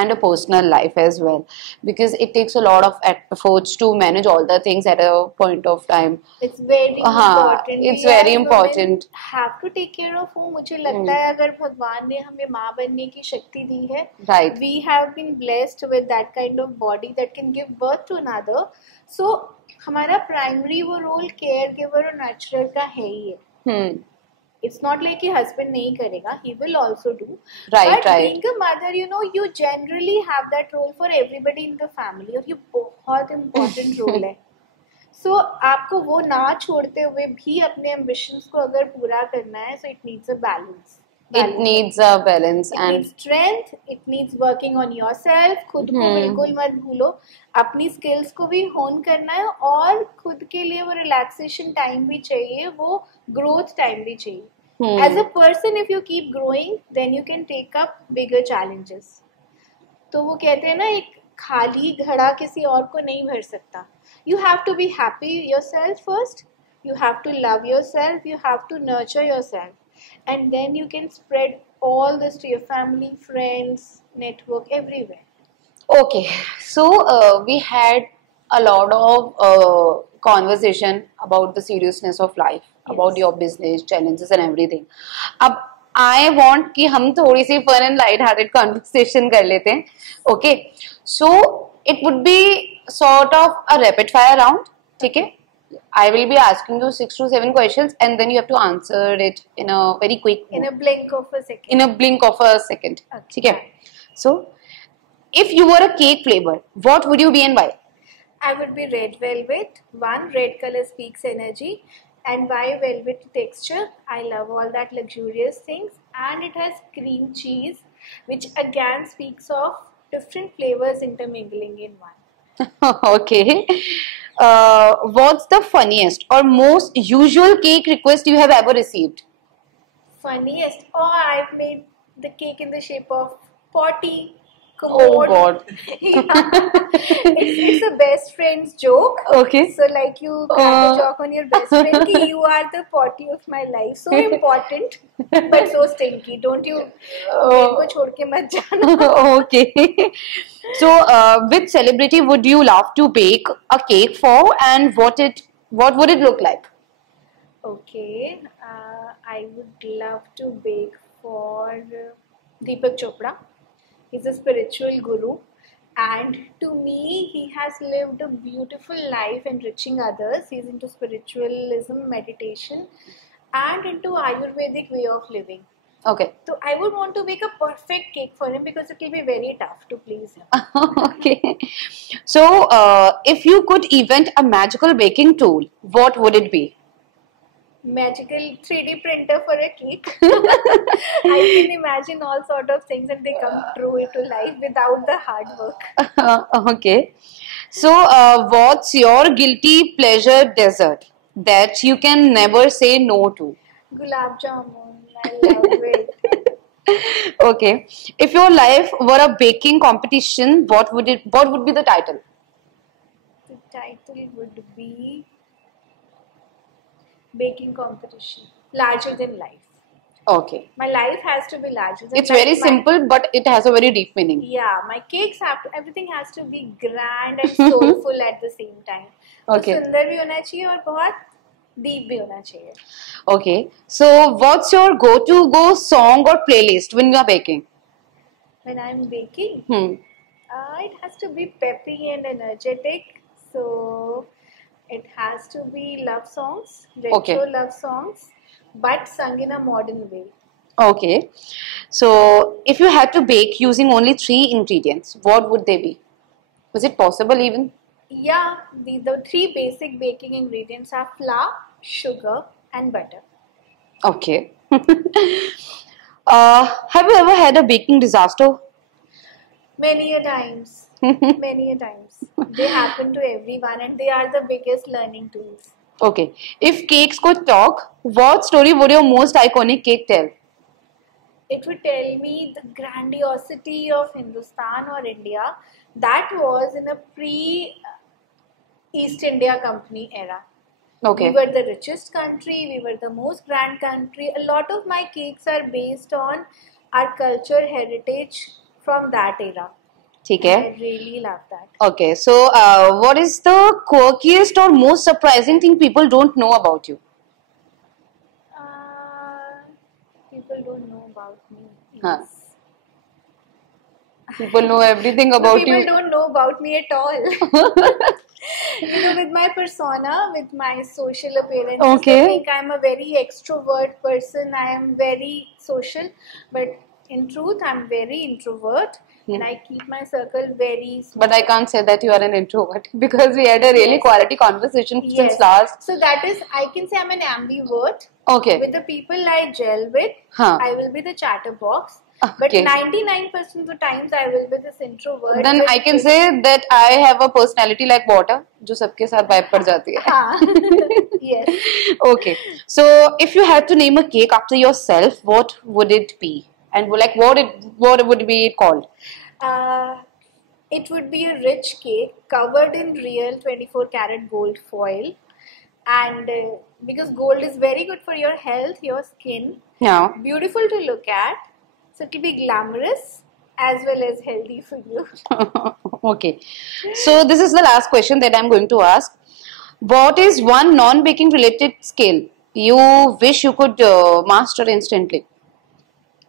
and a personal life as well, because it takes a lot of efforts to manage all the things at a point of time. It's very important. It's We very as important. women have to take care of home. मुझे लगता है अगर भगवान ने हमें माँ बनने की शक्ति दी है, Right. we have been blessed with that kind of body that can give birth to another. So हमारा प्राइमरी वो रोल केयर गिवर और नर्चरर का है ही है. Hmm. It's not like कि husband नहीं करेगा, he will also do. Right, But right. being a mother, you generally have that role for everybody in the family, और ये बहुत important role है. So आपको वो ना छोड़ते हुए भी अपने ambitions को अगर पूरा करना है, so it needs a balance. It needs a balance. It and needs strength, it needs working on yourself. खुद को बिल्कुल मत भूलो, अपनी skills को भी hone करना है, और खुद के लिए वो relaxation time भी चाहिए, वो growth time भी चाहिए. As a person, if you keep growing, then you can take up bigger challenges. तो वो कहते हैं ना, एक खाली घड़ा किसी और को नहीं भर सकता. You have to be happy yourself first. You have to love yourself. You have to nurture yourself. And then you can spread all this to your family, friends, network, everywhere. Okay, so we had a lot of conversation about the seriousness of life, about your business challenges and everything. अब I want कि हम थोड़ी सी fun and light-hearted conversation कर लेते हैं. Okay, so it would be sort of a rapid fire round. ठीक है? I will be asking you 6 to 7 questions, and then you have to answer it in a very quick. In a blink of a second. In a blink of a second. Okay. ठीक है? So, if you were a cake flavor, what would you be and why? I would be red velvet. One, red color speaks energy, and why velvet texture? I love all that luxurious things, and it has cream cheese, which again speaks of different flavors intermingling in one. Okay. What's the funniest or most usual cake request you have ever received? Funniest? Oh, I've made the cake in the shape of potty. Oh God. It's a best friend's joke. Okay. So like you crack a joke on your best friend कि you are the potty of my life. So important but so stinky. Don't you मेरे को छोड़ के मत जाना. Okay. So which celebrity would you love to bake a cake for, and what would it look like? Okay. I would love to bake for Deepak Chopra. He's a spiritual guru, and to me, he has lived a beautiful life enriching others. He's into spiritualism, meditation, and into Ayurvedic way of living. Okay. So I would want to make a perfect cake for him because it will be very tough to please him. Okay. So, if you could invent a magical baking tool, what would it be? Magical 3D printer for a cake. I can imagine all sort of things and they come true into life without the hard work. Okay. So, what's your guilty pleasure dessert that you can never say no to? Gulab jamun. I love it. Okay. If your life were a baking competition, what would be the title? The title would be baking competition, larger than life. Okay. My life has to be larger than It's life. very simple, but it has a very deep meaning. Yeah, my cakes have to, everything has to be grand and soulful at the same time. Okay. सुंदर भी होना चाहिए और बहुत deep भी होना चाहिए. Okay. So, what's your go song or playlist when you are baking? When I'm baking, Hmm. it has to be peppy and energetic. So it has to be love songs, retro Okay. love songs, but sung in a modern way. Okay. So, if you had to bake using only three ingredients, what would they be? Is it possible even? Yeah, the three basic baking ingredients are flour, sugar, and butter. Okay. Have you ever had a baking disaster? Many a times, many a times. They happen to everyone and they are the biggest learning tools. Okay. If cakes could talk, what story would your most iconic cake tell? It would tell me the grandiosity of Hindustan or India that was in a pre East India Company era. Okay. We were the richest country, we were the most grand country. A lot of my cakes are based on our culture heritage from that era. ठीक I है. really love that. Okay. So, what is the quirkiest or most surprising thing people don't know about you? People don't know about me. Huh. Yes. People know everything So about people you. don't know about me at all. With my persona, with my social appearance, Okay. they think I'm a very extrovert person. I am very social, but in truth, I'm very introvert, and I keep my circle very small. But I can't say that you are an introvert because we had a really Yes. quality conversation Yes. since last. So that is, I can say I'm an ambivert. Okay. With the people I gel with, Huh. I will be the chatterbox. But Okay. 99% of the times I will be this introvert. Then with I can say that I have a personality like water, जो सबके साथ vibe पड़ जाती है. हाँ. Yes. Okay. So if you had to name a cake after yourself, what would it be? And like what would be called? It would be a rich cake covered in real 24 karat gold foil. And because gold is very good for your health, your skin, Yeah. beautiful to look at. So it will be glamorous as well as healthy for you. Okay. So this is the last question that I'm going to ask. What is one non-baking related skill you wish you could master instantly?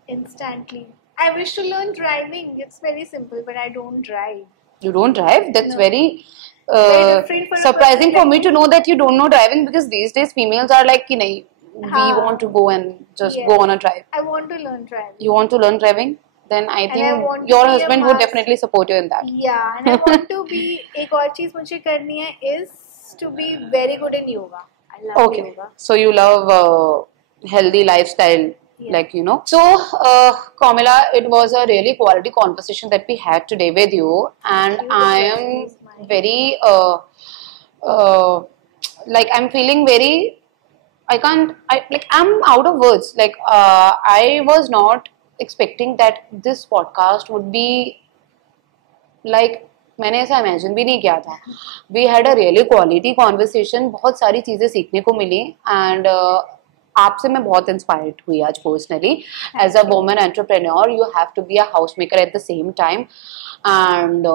Instantly. I wish to learn driving. It's very simple, but I don't drive. You don't drive? That's No. very Very different for a surprising person for me like to know that you don't know driving, because these days females are like, you know, we हाँ. want to go and just Yes. go on a drive. I want to learn driving. You want to learn driving? Then I And I think want to your be a husband would master. definitely support you in that. Yeah, and I want to be. एक और चीज मुझे करनी है is to be very good in yoga. I love Okay. yoga. So you love healthy lifestyle, Yeah. like, you know. So, Kamila, it was a really quality conversation that we had today with you, and you. The I pleasure am is mine. very like I'm feeling very. I'm out of words. Like, I was not expecting that this podcast would be like, मैंने ऐसा imagine भी नहीं किया था. We had a really quality conversation, बहुत सारी चीज़ें सीखने को मिली, एंड आपसे मैं बहुत इंस्पायर्ड हुई आज personally. As a woman entrepreneur you have to be a house maker at the same time, and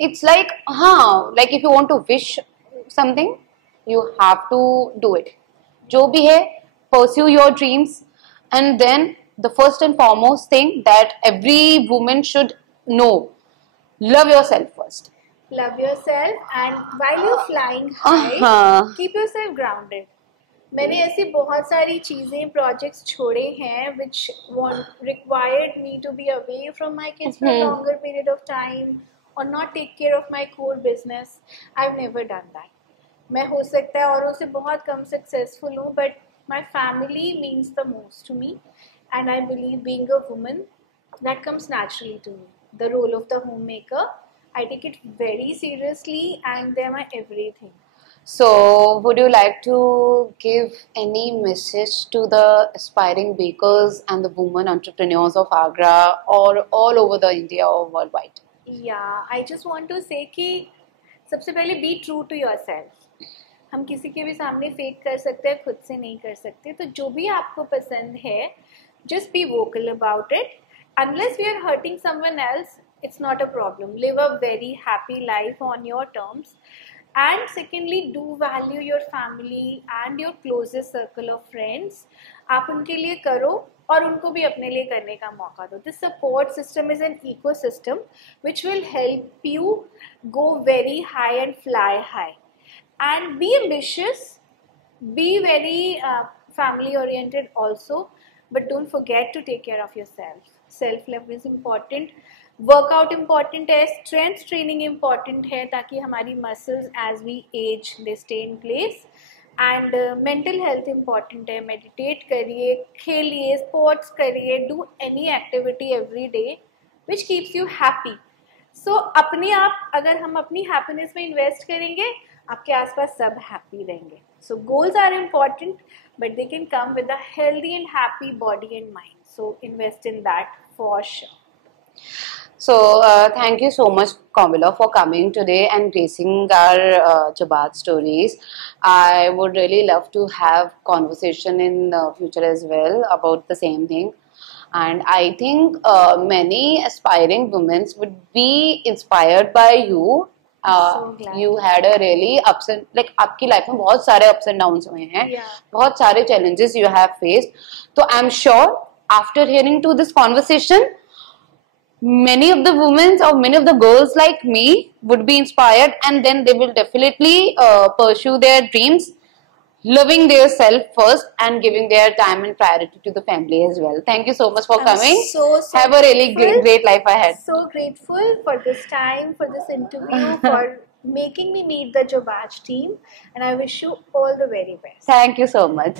it's like, like if you want to wish something, you have to do it. जो भी है, pursue your dreams, and then the first and foremost thing that every woman should know, love yourself first. Love yourself, and while you're flying high, keep yourself grounded. मैंने ऐसी बहुत सारी चीजें projects छोड़े हैं which required me to be away from my kids for a longer period of time or not take care of my core business. I've never done that. मैं हो सकता है औरों से बहुत कम सक्सेसफुल हूँ, but my family means the most to me, and I believe being a woman, that comes naturally to me. The role of the homemaker, I take it very seriously, and they're my everything. So, would you like to give any message to the aspiring bakers and the women entrepreneurs of Agra or all over the India or worldwide? Yeah, I just want to say कि सबसे पहले be true to yourself. हम किसी के भी सामने fake कर सकते हैं, खुद से नहीं कर सकते. तो जो भी आपको पसंद है, just be vocal about it. Unless we are hurting someone else, it's not a problem. Live a very happy life on your terms. And secondly, do value your family and your closest circle of friends. आप उनके लिए करो और उनको भी अपने लिए करने का मौका दो. This support system is an ecosystem which will help you go very high and fly high. And be ambitious, be very family oriented also, but don't forget to take care of yourself. Self love is important. Workout important है, strength training important है ताकि हमारी muscles as we age they stay in place. And mental health important है. Meditate करिए, खेलिए, sports करिए, do any activity every day which keeps you happy. So अपने आप अगर हम अपनी happiness में invest करेंगे, आपके आसपास सब happy रहेंगे. So goals are important, but they can come with a healthy and happy body and mind. So invest in that for sure. So, thank you so much, Kamila, for coming today and gracing our Jabhat stories. I would really love to have conversation in the future as well about the same thing. And I think many aspiring women would be inspired by you. So glad. You had a really ups and like आपकी life में बहुत सारे ups and downs हुए हैं, Yeah. बहुत सारे challenges you have faced. So I'm sure after hearing to this conversation, many of the women or many of the girls like me would be inspired, and then they will definitely pursue their dreams, loving their self first and giving their time and priority to the family as well. Thank you so much for coming. So Have a really grateful. great life ahead. So grateful for this time, for this interview, for making me meet the Jobaj team, and I wish you all the very best. Thank you so much.